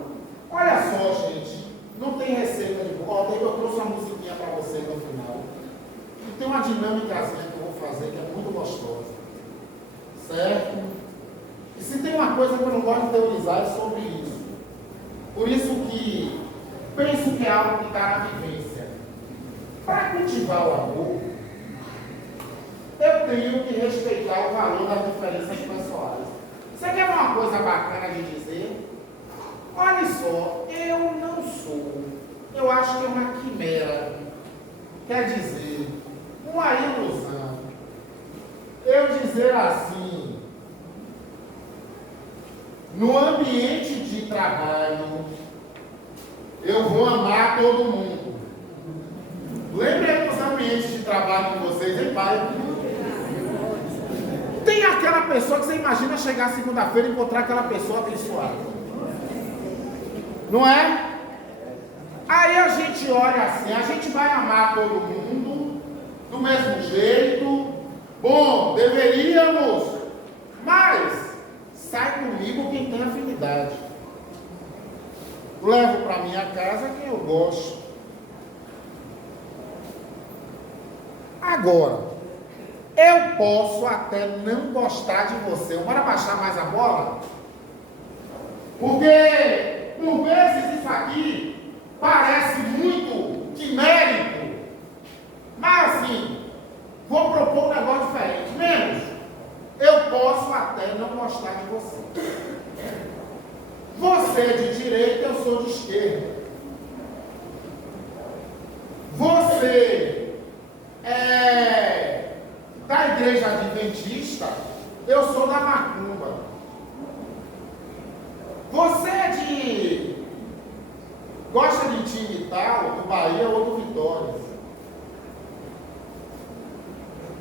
Olha só, gente, não tem receita de bolo. Eu trouxe uma musiquinha para vocês no final. E tem uma dinâmicazinha que eu vou fazer que é muito gostosa. Certo? E se tem uma coisa que eu não gosto de teorizar é sobre isso. Por isso que penso que é algo que está na vivência. Para cultivar o amor, eu tenho que respeitar o valor das diferenças pessoais. Você quer uma coisa bacana de dizer? Olha só, eu não sou. Eu acho que é uma quimera. Quer dizer, uma ilusão. Eu dizer assim, no ambiente de trabalho, eu vou amar todo mundo. Lembrem dos ambientes de trabalho de vocês, hein, pai? Tem aquela pessoa que você imagina chegar segunda-feira e encontrar aquela pessoa abençoada. Não é? Aí a gente olha assim, a gente vai amar todo mundo do mesmo jeito. Bom, deveríamos, mas sai comigo quem tem afinidade. Levo para minha casa quem eu gosto. Agora, eu posso até não gostar de você. Bora baixar mais a bola? Porque, por vezes, isso aqui parece muito quimérico. Mas, assim, vou propor um negócio diferente. Menos, eu posso até não gostar de você. Você é de direita, eu sou de esquerda. Você é da igreja adventista, eu sou da macumba. Você é de... gosta de time tal, do Bahia ou do Vitória.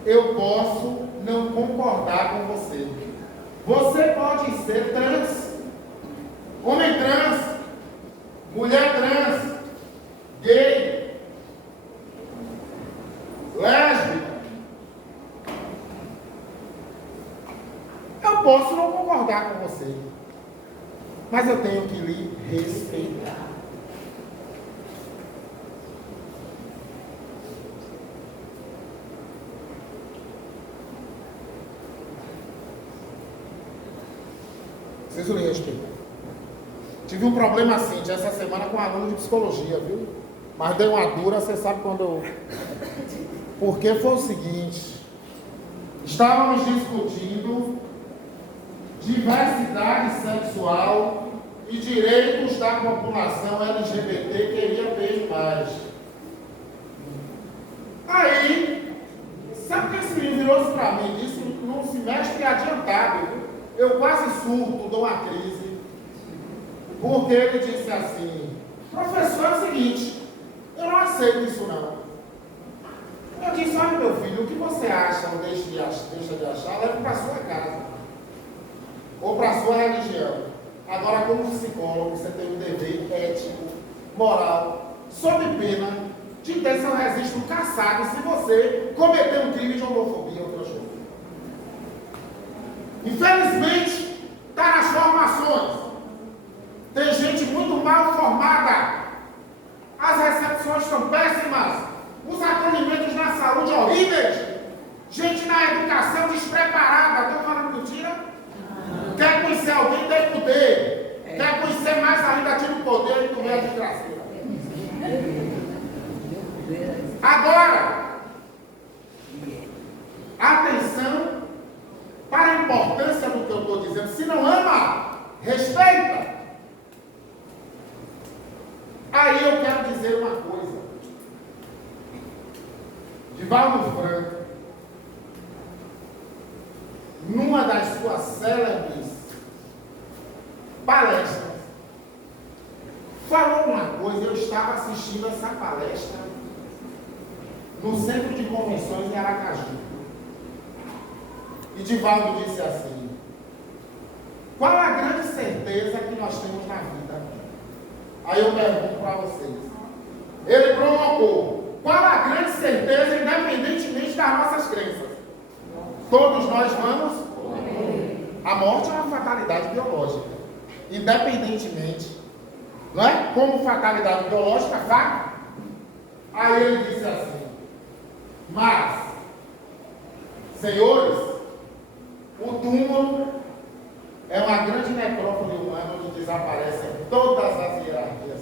Eu posso não concordar com você. Você pode ser trans, homem trans, mulher trans, gay, lésbica. Eu posso não concordar com você, mas eu tenho que lhe respeitar. Preciso lhe respeitar. Tive um problema assim, essa semana com um aluno de psicologia, viu? Mas deu uma dura, você sabe quando eu... Porque foi o seguinte, estávamos discutindo diversidade sexual e direitos da população LGBT que iria ter mais. Aí, sabe o que esse menino virou-se para mim e disse num semestre adiantado, viu? Eu quase surto, dou uma crise, porque ele disse assim, professor, é o seguinte, eu não aceito isso não. Eu disse, olha meu filho, o que você acha ou deixa de achar, leve para a sua casa, ou para a sua religião. Agora, como psicólogo, você tem um dever ético, moral, sob pena de ter seu registro cassado se você cometer um crime de homofobia ou transfobia. Infelizmente, está nas formações. Tem gente muito mal formada. As recepções são péssimas. Os atendimentos na saúde horríveis. Gente na educação despreparada. Estou falando mentira? Quer conhecer alguém, tem poder. Quer conhecer mais ainda, tira o poder e tu vê a desgraceira. Agora, atenção para a importância do que eu estou dizendo. Se não ama, respeita. Aí eu quero dizer uma coisa. Divaldo Franco, numa das suas célebres palestras, falou uma coisa. Eu estava assistindo essa palestra no Centro de Convenções em Aracaju. E Divaldo disse assim, qual a grande certeza que nós temos na vida? Aí eu pergunto para vocês. Ele provocou, qual a grande certeza, independentemente das nossas crenças? Todos nós vamos? A morte é uma fatalidade biológica. Independentemente, não é? Como fatalidade biológica, fato. Aí ele disse assim, mas, senhores, o túmulo é uma grande necrópole humana onde desaparecem todas as hierarquias.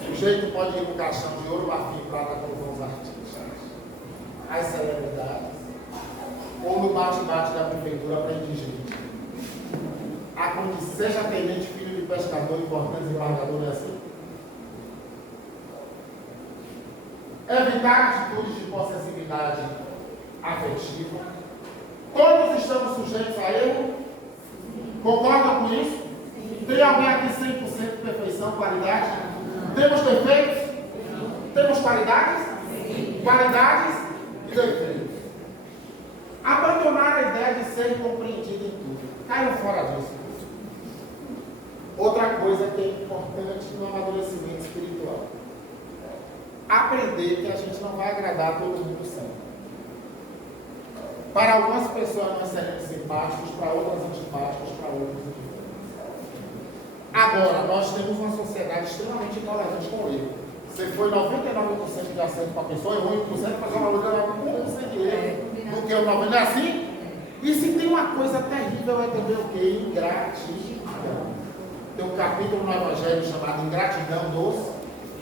O sujeito pode ir no caixão de ouro, marfim e prata como vão os artistas, as celebridades, ou no bate-bate da prefeitura para indigente. A palavra que seja tenente, filho de pescador, importante embargador, é assim? Evitar atitudes de possessividade afetiva. Todos estamos sujeitos a erro? Concordam com isso? Tem alguém aqui 100% de perfeição, qualidade? Temos defeitos? Temos qualidades? Qualidades e defeitos. Abandonar a ideia de ser compreendido em tudo. Caiam fora disso. Outra coisa que é importante no amadurecimento espiritual. Aprender que a gente não vai agradar todo mundo sempre. Para algumas pessoas nós seremos simpáticos, para outras antipáticos, para outros indiferentes. Agora, nós temos uma sociedade extremamente intolerante com o erro. Você foi 99% de acerto para a pessoa, errou 1%, mas uma luta com 1% de erro. Do que o 90%, não é assim? E se tem uma coisa terrível, é também o quê? Ingratidão. Tem um capítulo no Evangelho chamado Ingratidão dos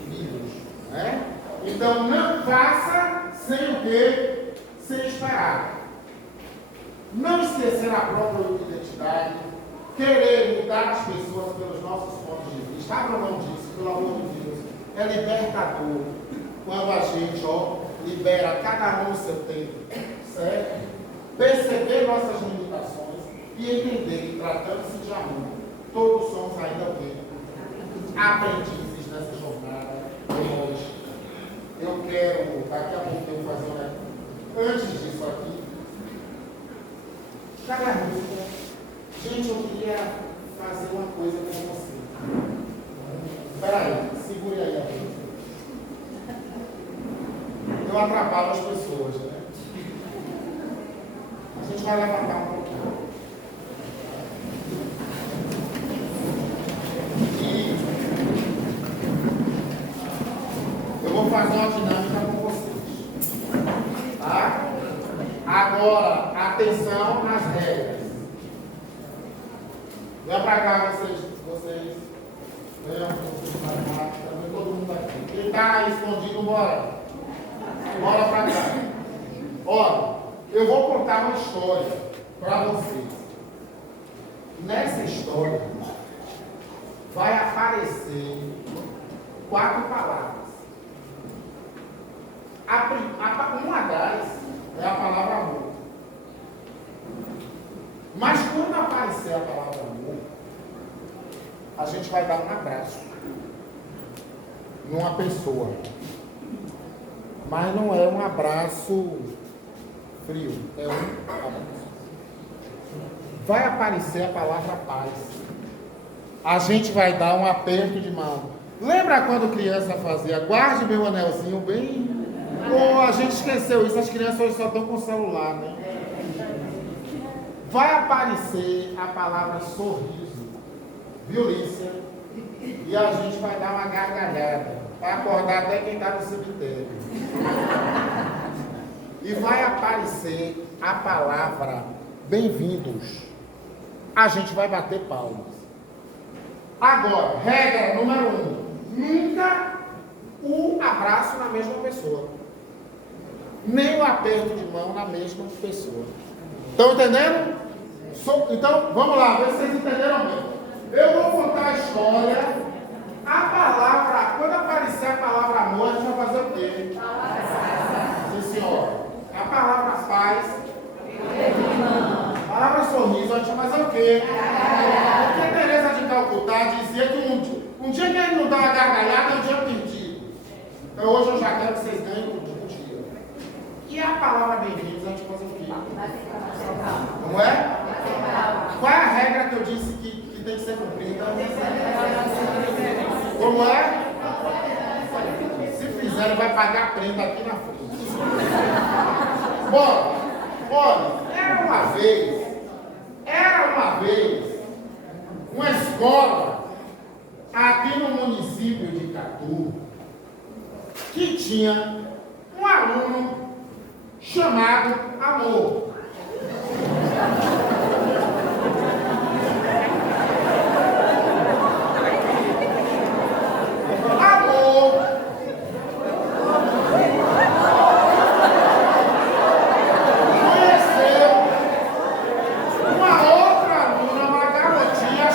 Filhos. Né? Então, não faça sem o quê? Sem esperar. Não esquecer a própria identidade, querer mudar as pessoas pelos nossos pontos de vista. Abra mão disso, pelo amor de Deus. É libertador quando a gente libera cada um o seu tempo, certo? Perceber nossas limitações e entender que, tratando-se de amor, todos somos ainda aprendizes nessa jornada hoje. Eu quero, daqui a pouco eu vou fazer antes disso aqui. Cadê a música? Gente, eu queria fazer uma coisa com você. Espera aí, segure aí a música. Eu atrapalho as pessoas, né? A gente vai levantar um pouquinho. E eu vou fazer uma dinâmica com vocês. Tá? Agora, atenção nas regras. Vem pra cá, vocês. Venham, vocês pra cá. Também todo mundo aqui. Quem tá escondido, bora. Bora pra cá. Olha, eu vou contar uma história para vocês. Nessa história, vai aparecer 4 palavras. Uma delas é a palavra amor. Mas quando aparecer a palavra amor, a gente vai dar um abraço numa pessoa. Mas não é um abraço frio, é um abraço. Vai aparecer a palavra paz. A gente vai dar um aperto de mão. Lembra quando criança fazia, guarde meu anelzinho bem? Ou a gente esqueceu isso, as crianças hoje só estão com o celular, né? Vai aparecer a palavra sorriso, violência, e a gente vai dar uma gargalhada, vai acordar até quem está no cemitério. E vai aparecer a palavra bem-vindos. A gente vai bater palmas. Agora, regra número 1, nunca o abraço na mesma pessoa. Nem o aperto de mão na mesma pessoa. Estão entendendo? Então, vamos lá, ver se vocês entenderam bem. Eu vou contar a história. A palavra, quando aparecer a palavra amor, a gente vai fazer o quê? Sim, senhora. A palavra paz. A palavra sorriso, a gente vai fazer o quê? Porque Teresa de Calcutá dizia que um dia que ele não dá uma gargalhada, é um dia perdido. Então hoje eu já quero que vocês ganhem um dia. E a palavra bem-vindos, a gente vai fazer o quê? Não é? Qual é a regra que eu disse que tem que ser cumprida? Como é? Se fizer, vai pagar a prenda aqui na frente. Bom, olha, era uma vez uma escola aqui no município de Catu que tinha um aluno chamado Amor. Conheceu uma outra aluna, uma garotinha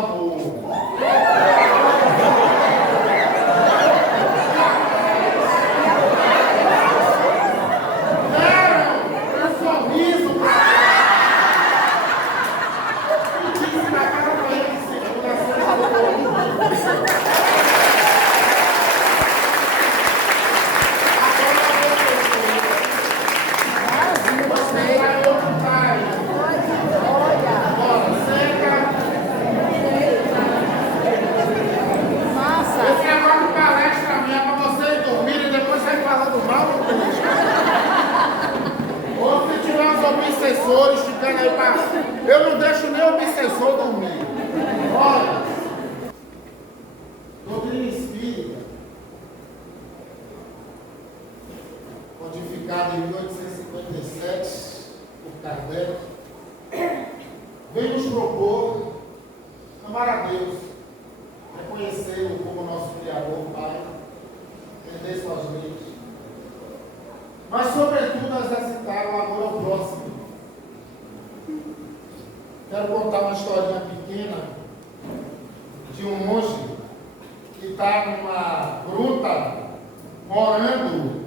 amor. Deram um sorriso para e disse na cara para ele, obsessores ficando aí para... Eu não deixo nem o obsessor dormir. Olha, doutrina espírita, codificada em 1857 por Kardec, vem nos propor amar a Deus, reconhecê-lo como nosso Criador, Pai, entender suas leis, mas sobretudo exercitar o amor ao próximo. Quero contar uma historinha pequena de um monge que está numa gruta, orando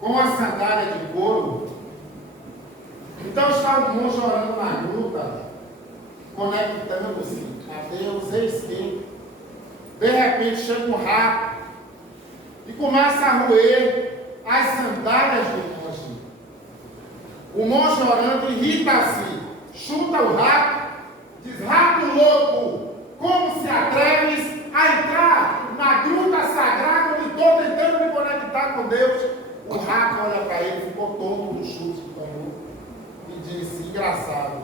com a sandália de couro. Então está o monge orando na gruta, conectando-se a Deus, eis que, de repente, chega um rato e começa a roer as sandálias do monge. O monge orando irrita-se, chuta o rato, diz: rato louco, como se atreves a entrar na gruta sagrada onde estou tentando me conectar com Deus? O rato olha para ele, ficou tonto do chute que tomou e disse: engraçado,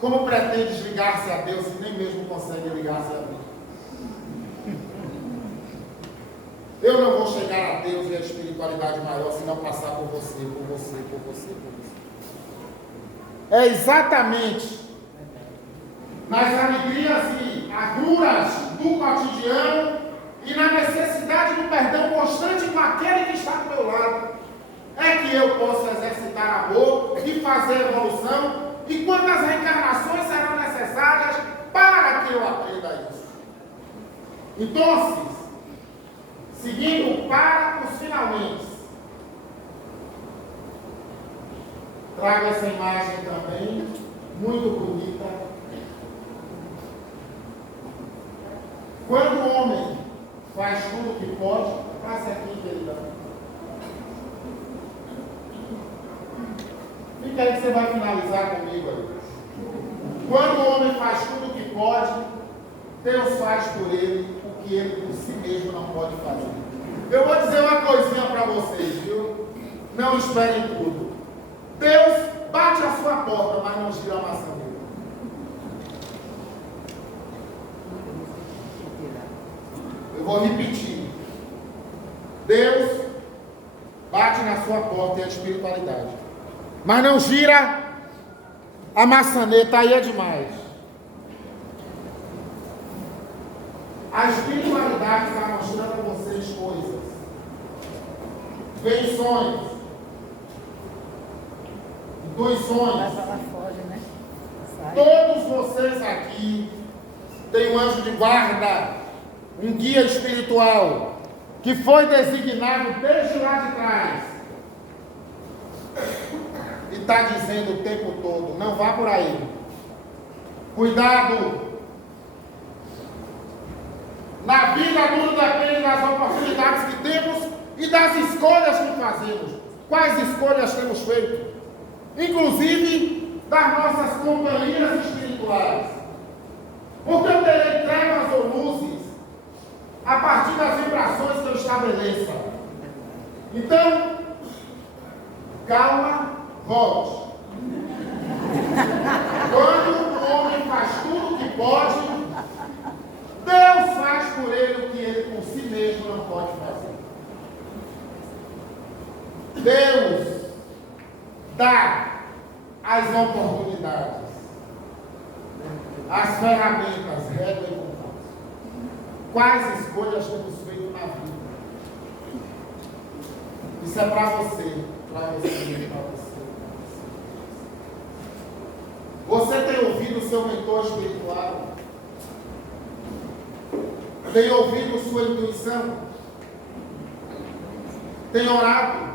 como pretendes ligar-se a Deus se nem mesmo consegue ligar-se a mim? Eu não vou chegar a Deus e a espiritualidade maior se não passar por você, por você, por você, por você. É exatamente nas alegrias e agruras do cotidiano e na necessidade do perdão constante com aquele que está do meu lado é que eu posso exercitar amor e fazer evolução, e quantas reencarnações serão necessárias para que eu aprenda isso. Então, seguindo para os finalmente, trago essa imagem também, muito bonita. Quando o homem faz tudo o que pode, passe aqui, querida. Fica aí que você vai finalizar comigo aí. Quando o homem faz tudo o que pode, Deus faz por ele o que ele por si mesmo não pode fazer. Eu vou dizer uma coisinha para vocês, viu? Não esperem tudo. Deus bate a sua porta, mas não gira a maçaneta. Eu vou repetir. Deus bate na sua porta e a espiritualidade, mas não gira a maçaneta, aí é demais. A espiritualidade está mostrando a vocês coisas. Vem sonhos. Intuições. Todos vocês aqui têm um anjo de guarda, um guia espiritual, que foi designado desde lá de trás. E está dizendo o tempo todo: não vá por aí. Cuidado. Na vida tudo depende das oportunidades que temos e das escolhas que fazemos. Quais escolhas temos feito? Inclusive das nossas companhias espirituais. Porque eu terei trevas ou luzes a partir das vibrações que eu estabeleça. Então, calma, volte. Quando o homem faz tudo o que pode, Deus faz por ele o que ele por si mesmo não pode fazer. Deus dá as oportunidades, as ferramentas, regra e vontade. Quais escolhas temos feito na vida? Isso é para você, para você, para você. Você tem ouvido o seu mentor espiritual? Tem ouvido sua intuição? Tem orado?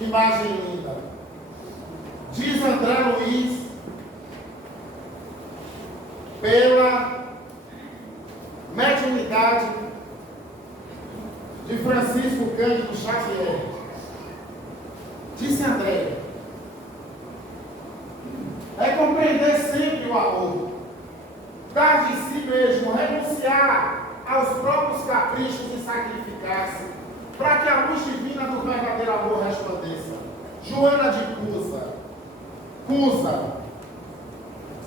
Imagem linda. Diz André Luiz, pela mediunidade de Francisco Cândido Xavier, disse André, é compreender sempre o amor, dar de si mesmo, renunciar aos próprios caprichos e sacrificar-se, para que a luz divina do verdadeiro amor resplandeça. Joana de Cusa,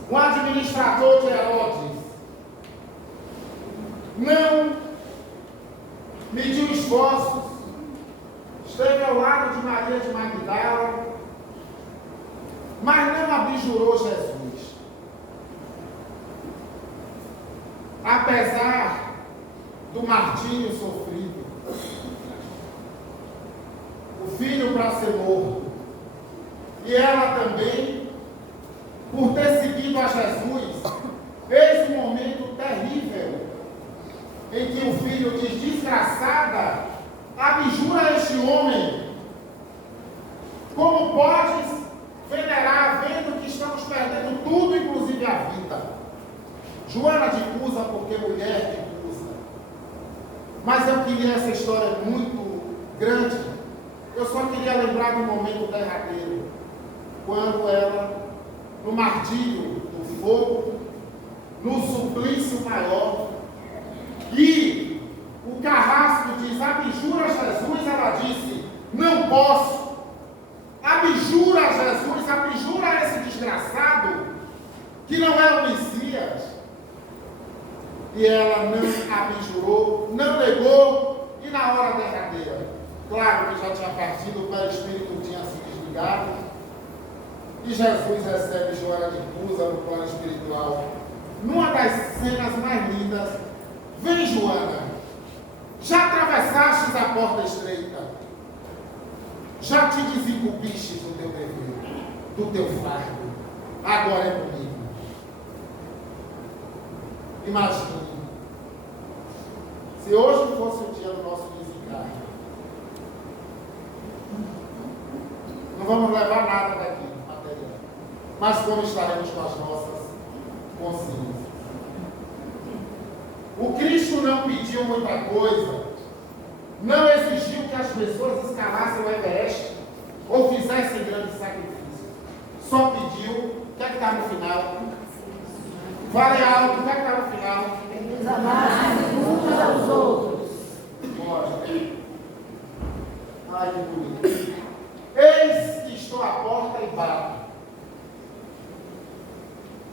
um administrador de Herodes, não mediu esforços, esteve ao lado de Maria de Magdala, mas não abjurou Jesus. Apesar do martírio sofrido, o filho para ser morto, e ela também, por ter seguido a Jesus, esse momento terrível, em que o filho diz, desgraçada, abjura este homem, como podes venerar, vendo que estamos perdendo tudo, inclusive a vida. Joana de Cusa, porque mulher de Cusa. Mas eu queria, essa história é muito grande, eu só queria lembrar do momento derradeiro, quando ela, no martírio do fogo, no suplício maior, e o carrasco diz, abjura Jesus, ela disse, não posso. Abjura Jesus, abjura esse desgraçado, que não é o Messias. E ela não abjurou, não negou, e na hora derradeira, claro que já tinha partido, o perispírito tinha se desligado, e Jesus recebe Joana de Cusa no plano espiritual. Numa das cenas mais lindas, vem Joana, já atravessastes a porta estreita, já te desincumbistes do teu dever, do teu fardo, agora é comigo. Imagine, se hoje fosse o dia do nosso desencarne, não vamos levar nada daqui, material, mas como estaremos com as nossas consciências. O Cristo não pediu muita coisa, não exigiu que as pessoas escalassem o Everest ou fizessem grande sacrifício. Só pediu, o que é que está no final? Fale alto, o que é que está no final? Nos amassem uns aos outros. Mostra. Ai, que bonito. Eis que estou à porta e bato.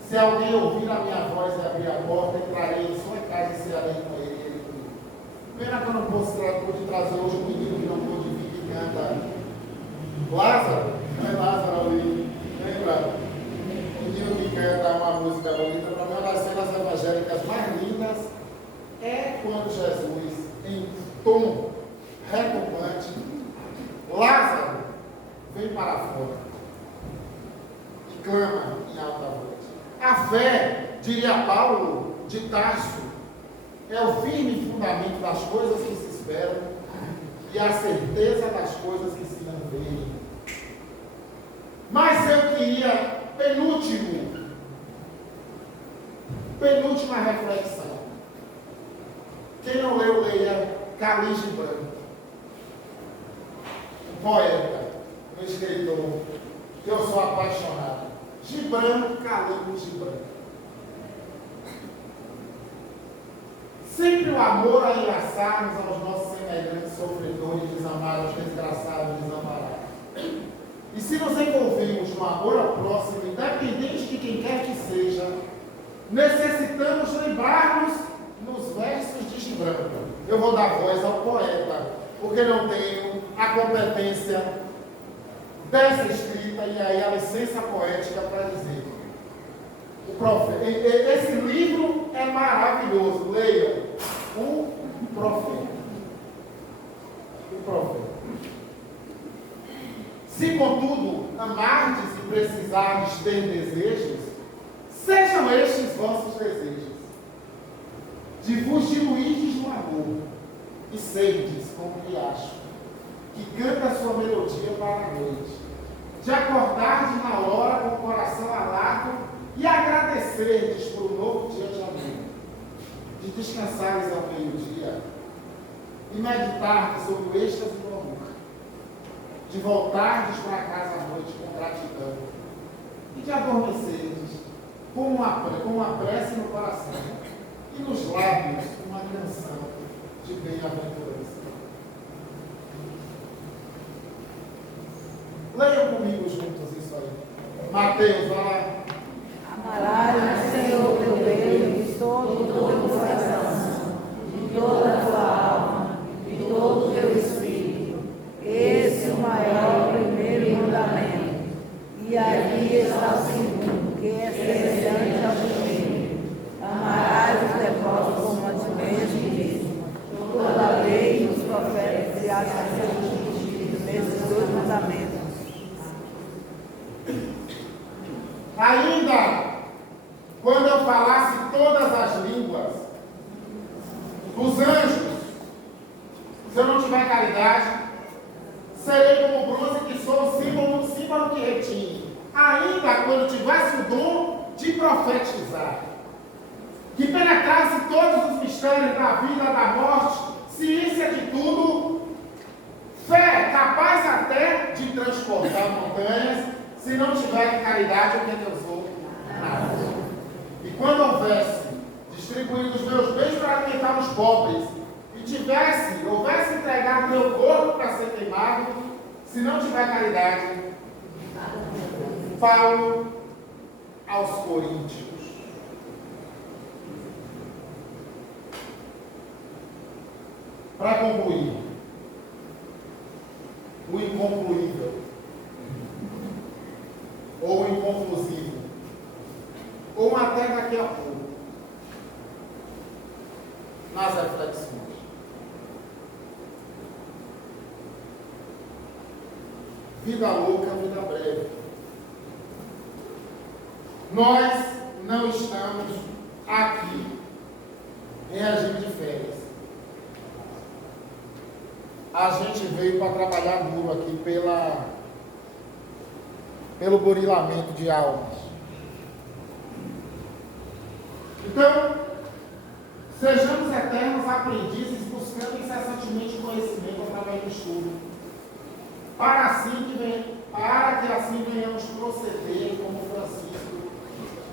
Se alguém ouvir a minha voz e abrir a porta, entrarei em sua casa e cearei com ele. Pena que eu não posso trazer hoje um menino que não pôde vir, que canta Lázaro, não é Lázaro ali, lembra? O menino que canta uma música bonita, para mim uma das cenas evangélicas mais lindas é quando Jesus, em tom retumbante, Lázaro vem para fora e clama em alta voz. A fé, diria Paulo de Tarso, é o firme fundamento das coisas que se esperam e a certeza das coisas que se não veem. Mas eu queria, penúltima reflexão. Quem não leu, leia Khalil Gibran, um poeta, um escritor, que eu sou apaixonado. Gibran, Khalil Gibran. Sempre o amor a enlaçar-nos aos nossos semelhantes sofredores, desamados, desgraçados, desamparados. E se nos envolvemos no amor ao próximo, independente de quem quer que seja, necessitamos lembrar-nos nos versos de Gibran. Eu vou dar voz ao poeta, porque não tenho a competência dessa escrita e aí a licença poética para dizer. O profeta, esse livro é maravilhoso, leia o profeta. O profeta. Se, contudo, amardes e precisardes ter desejos, sejam estes vossos desejos, de vos diluirdes no amor, e serdes como riacho, que canta a sua melodia para a noite, de acordardes na aurora com o coração alado e agradecerdes por um novo dia de amor, de descansares ao meio-dia e meditardes sobre o êxtase do amor, de voltardes para casa à noite com gratidão e de adormecerdes com uma prece no coração e nos lábios uma canção de bem-aventurança. Leiam comigo juntos isso aí. Mateus, vai lá. Amarás o Senhor teu Deus de todo o teu coração, de toda a tua alma, de todo o teu espírito. Esse é o maior primeiro mandamento. E aqui está o segundo, que é semelhante ao primeiro. Amarás o teu próximo como a ti mesmo. Toda a lei e os profetas se acham nesses dois mandamentos. Ainda, quando eu falasse todas as línguas dos anjos, se eu não tiver caridade, serei como bronze que sou, símbolo que retine. Ainda quando tivesse o dom de profetizar, que penetrasse todos os mistérios da vida, da morte, ciência de tudo, fé capaz até de transportar montanhas. Se não tiver caridade, o que é que eu sou? Nada. E quando houvesse distribuído os meus bens para alimentar os pobres, e houvesse entregado meu corpo para ser queimado, se não tiver caridade, Paulo aos Coríntios. Para concluir, o inconcluível, ou inconclusivo, ou até daqui a pouco, nas reflexões. Vida louca, vida breve. Nós não estamos aqui em regime de férias. A gente veio para trabalhar duro aqui pelo burilamento de almas. Então, sejamos eternos aprendizes, buscando incessantemente conhecimento através do estudo, para que assim venhamos proceder como Francisco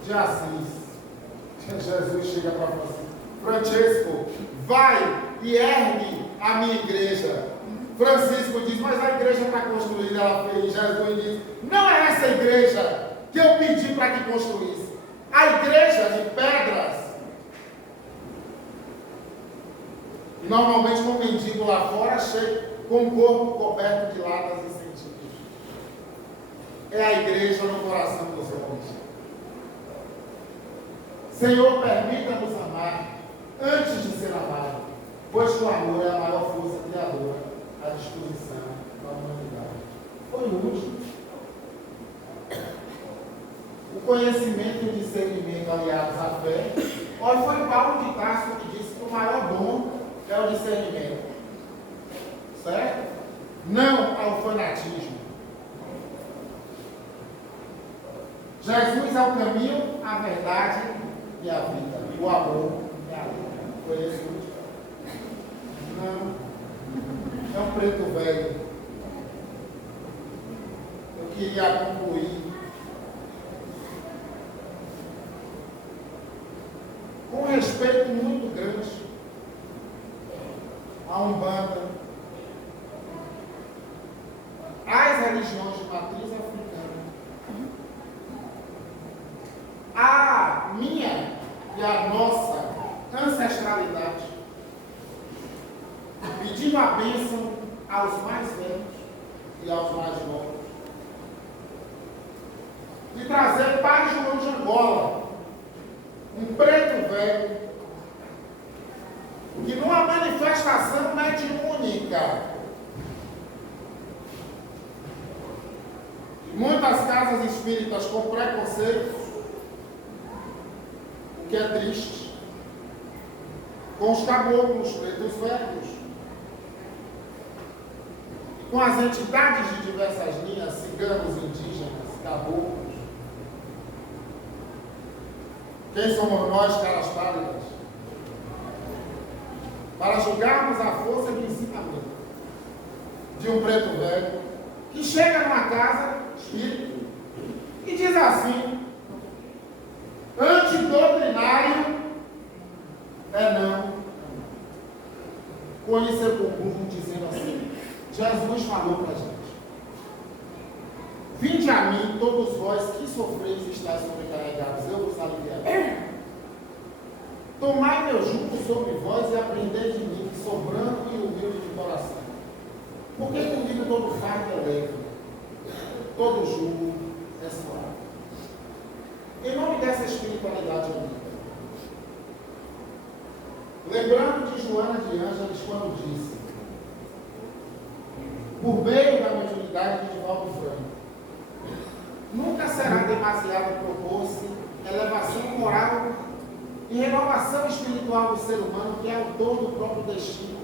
de Assis. Jesus chega para Francisco, vai e ergue a minha igreja. Francisco diz, mas a igreja está construída, ela fez. Jesus diz, não é essa igreja que eu pedi para que construísse. A igreja de pedras. E normalmente com um mendigo lá fora, cheio, com o corpo coberto de latas e sentidos. É a igreja no coração dos homens. Senhor, permita-nos amar antes de ser amado, pois o amor é a maior força criadora à disposição da humanidade. Foi o último. O conhecimento e o discernimento aliados à fé. Olha, foi Paulo de Tarso que disse que o maior dom é o discernimento. Certo? Não ao fanatismo. Jesus é o caminho, a verdade e a vida. O amor é a vida. Foi esse o último. Não. É um preto velho. Eu queria concluir com um respeito muito grande à Umbanda, às religiões de matriz africana, à minha e à nossa ancestralidade, pedindo a bênção aos mais velhos e aos mais novos, e trazer Pai João de Angola, um preto velho, que numa manifestação mediúnica Muitas casas espíritas com preconceitos, o que é triste, com os caboclos, pretos velhos, e com as entidades de diversas linhas, ciganos, indígenas, caboclos. Quem somos nós, caras pálidas, para julgarmos a força do ensinamento de um preto velho que chega numa casa espírita e diz assim: antidoutrinário é não. Conhecer o povo dizendo assim: Jesus falou para a gente: vinde a mim, todos vós que sofreis e estáis sobrecarregados, eu vos aliviarei. Tomai meu jugo sobre vós e aprendei de mim, que sou branco e humilde de coração. Porque comigo todo fardo é leve, todo jugo é suave. Em nome dessa espiritualidade unida, lembrando de Joana de Ângeles quando disse, por meio da mediunidade de Divaldo Franco, nunca será demasiado propor-se elevação moral e renovação espiritual do ser humano, que é autor do próprio destino,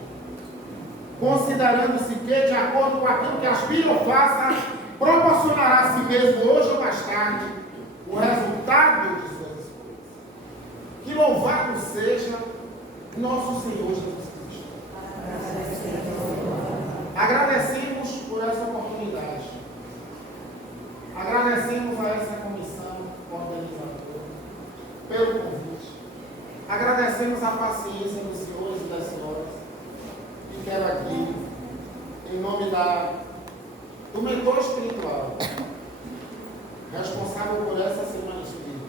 considerando-se que, de acordo com aquilo que aspira ou faça, proporcionará a si mesmo, hoje ou mais tarde, o resultado de suas escolhas. Que louvado seja nosso Senhor Jesus Cristo. Agradecemos por essa oportunidade. Agradecemos a essa comissão organizadora pelo convite. Agradecemos a paciência dos senhores e das senhoras. E quero aqui, em nome do mentor espiritual, responsável por essa semana espírita,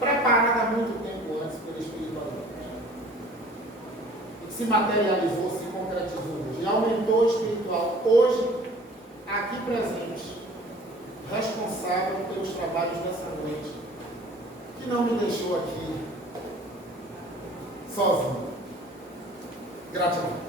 preparada há muito tempo antes pela espiritualidade, e que se materializou, se concretizou hoje, e ao mentor espiritual, hoje, aqui presente, responsável pelos trabalhos dessa noite, que não me deixou aqui sozinho. Gratidão.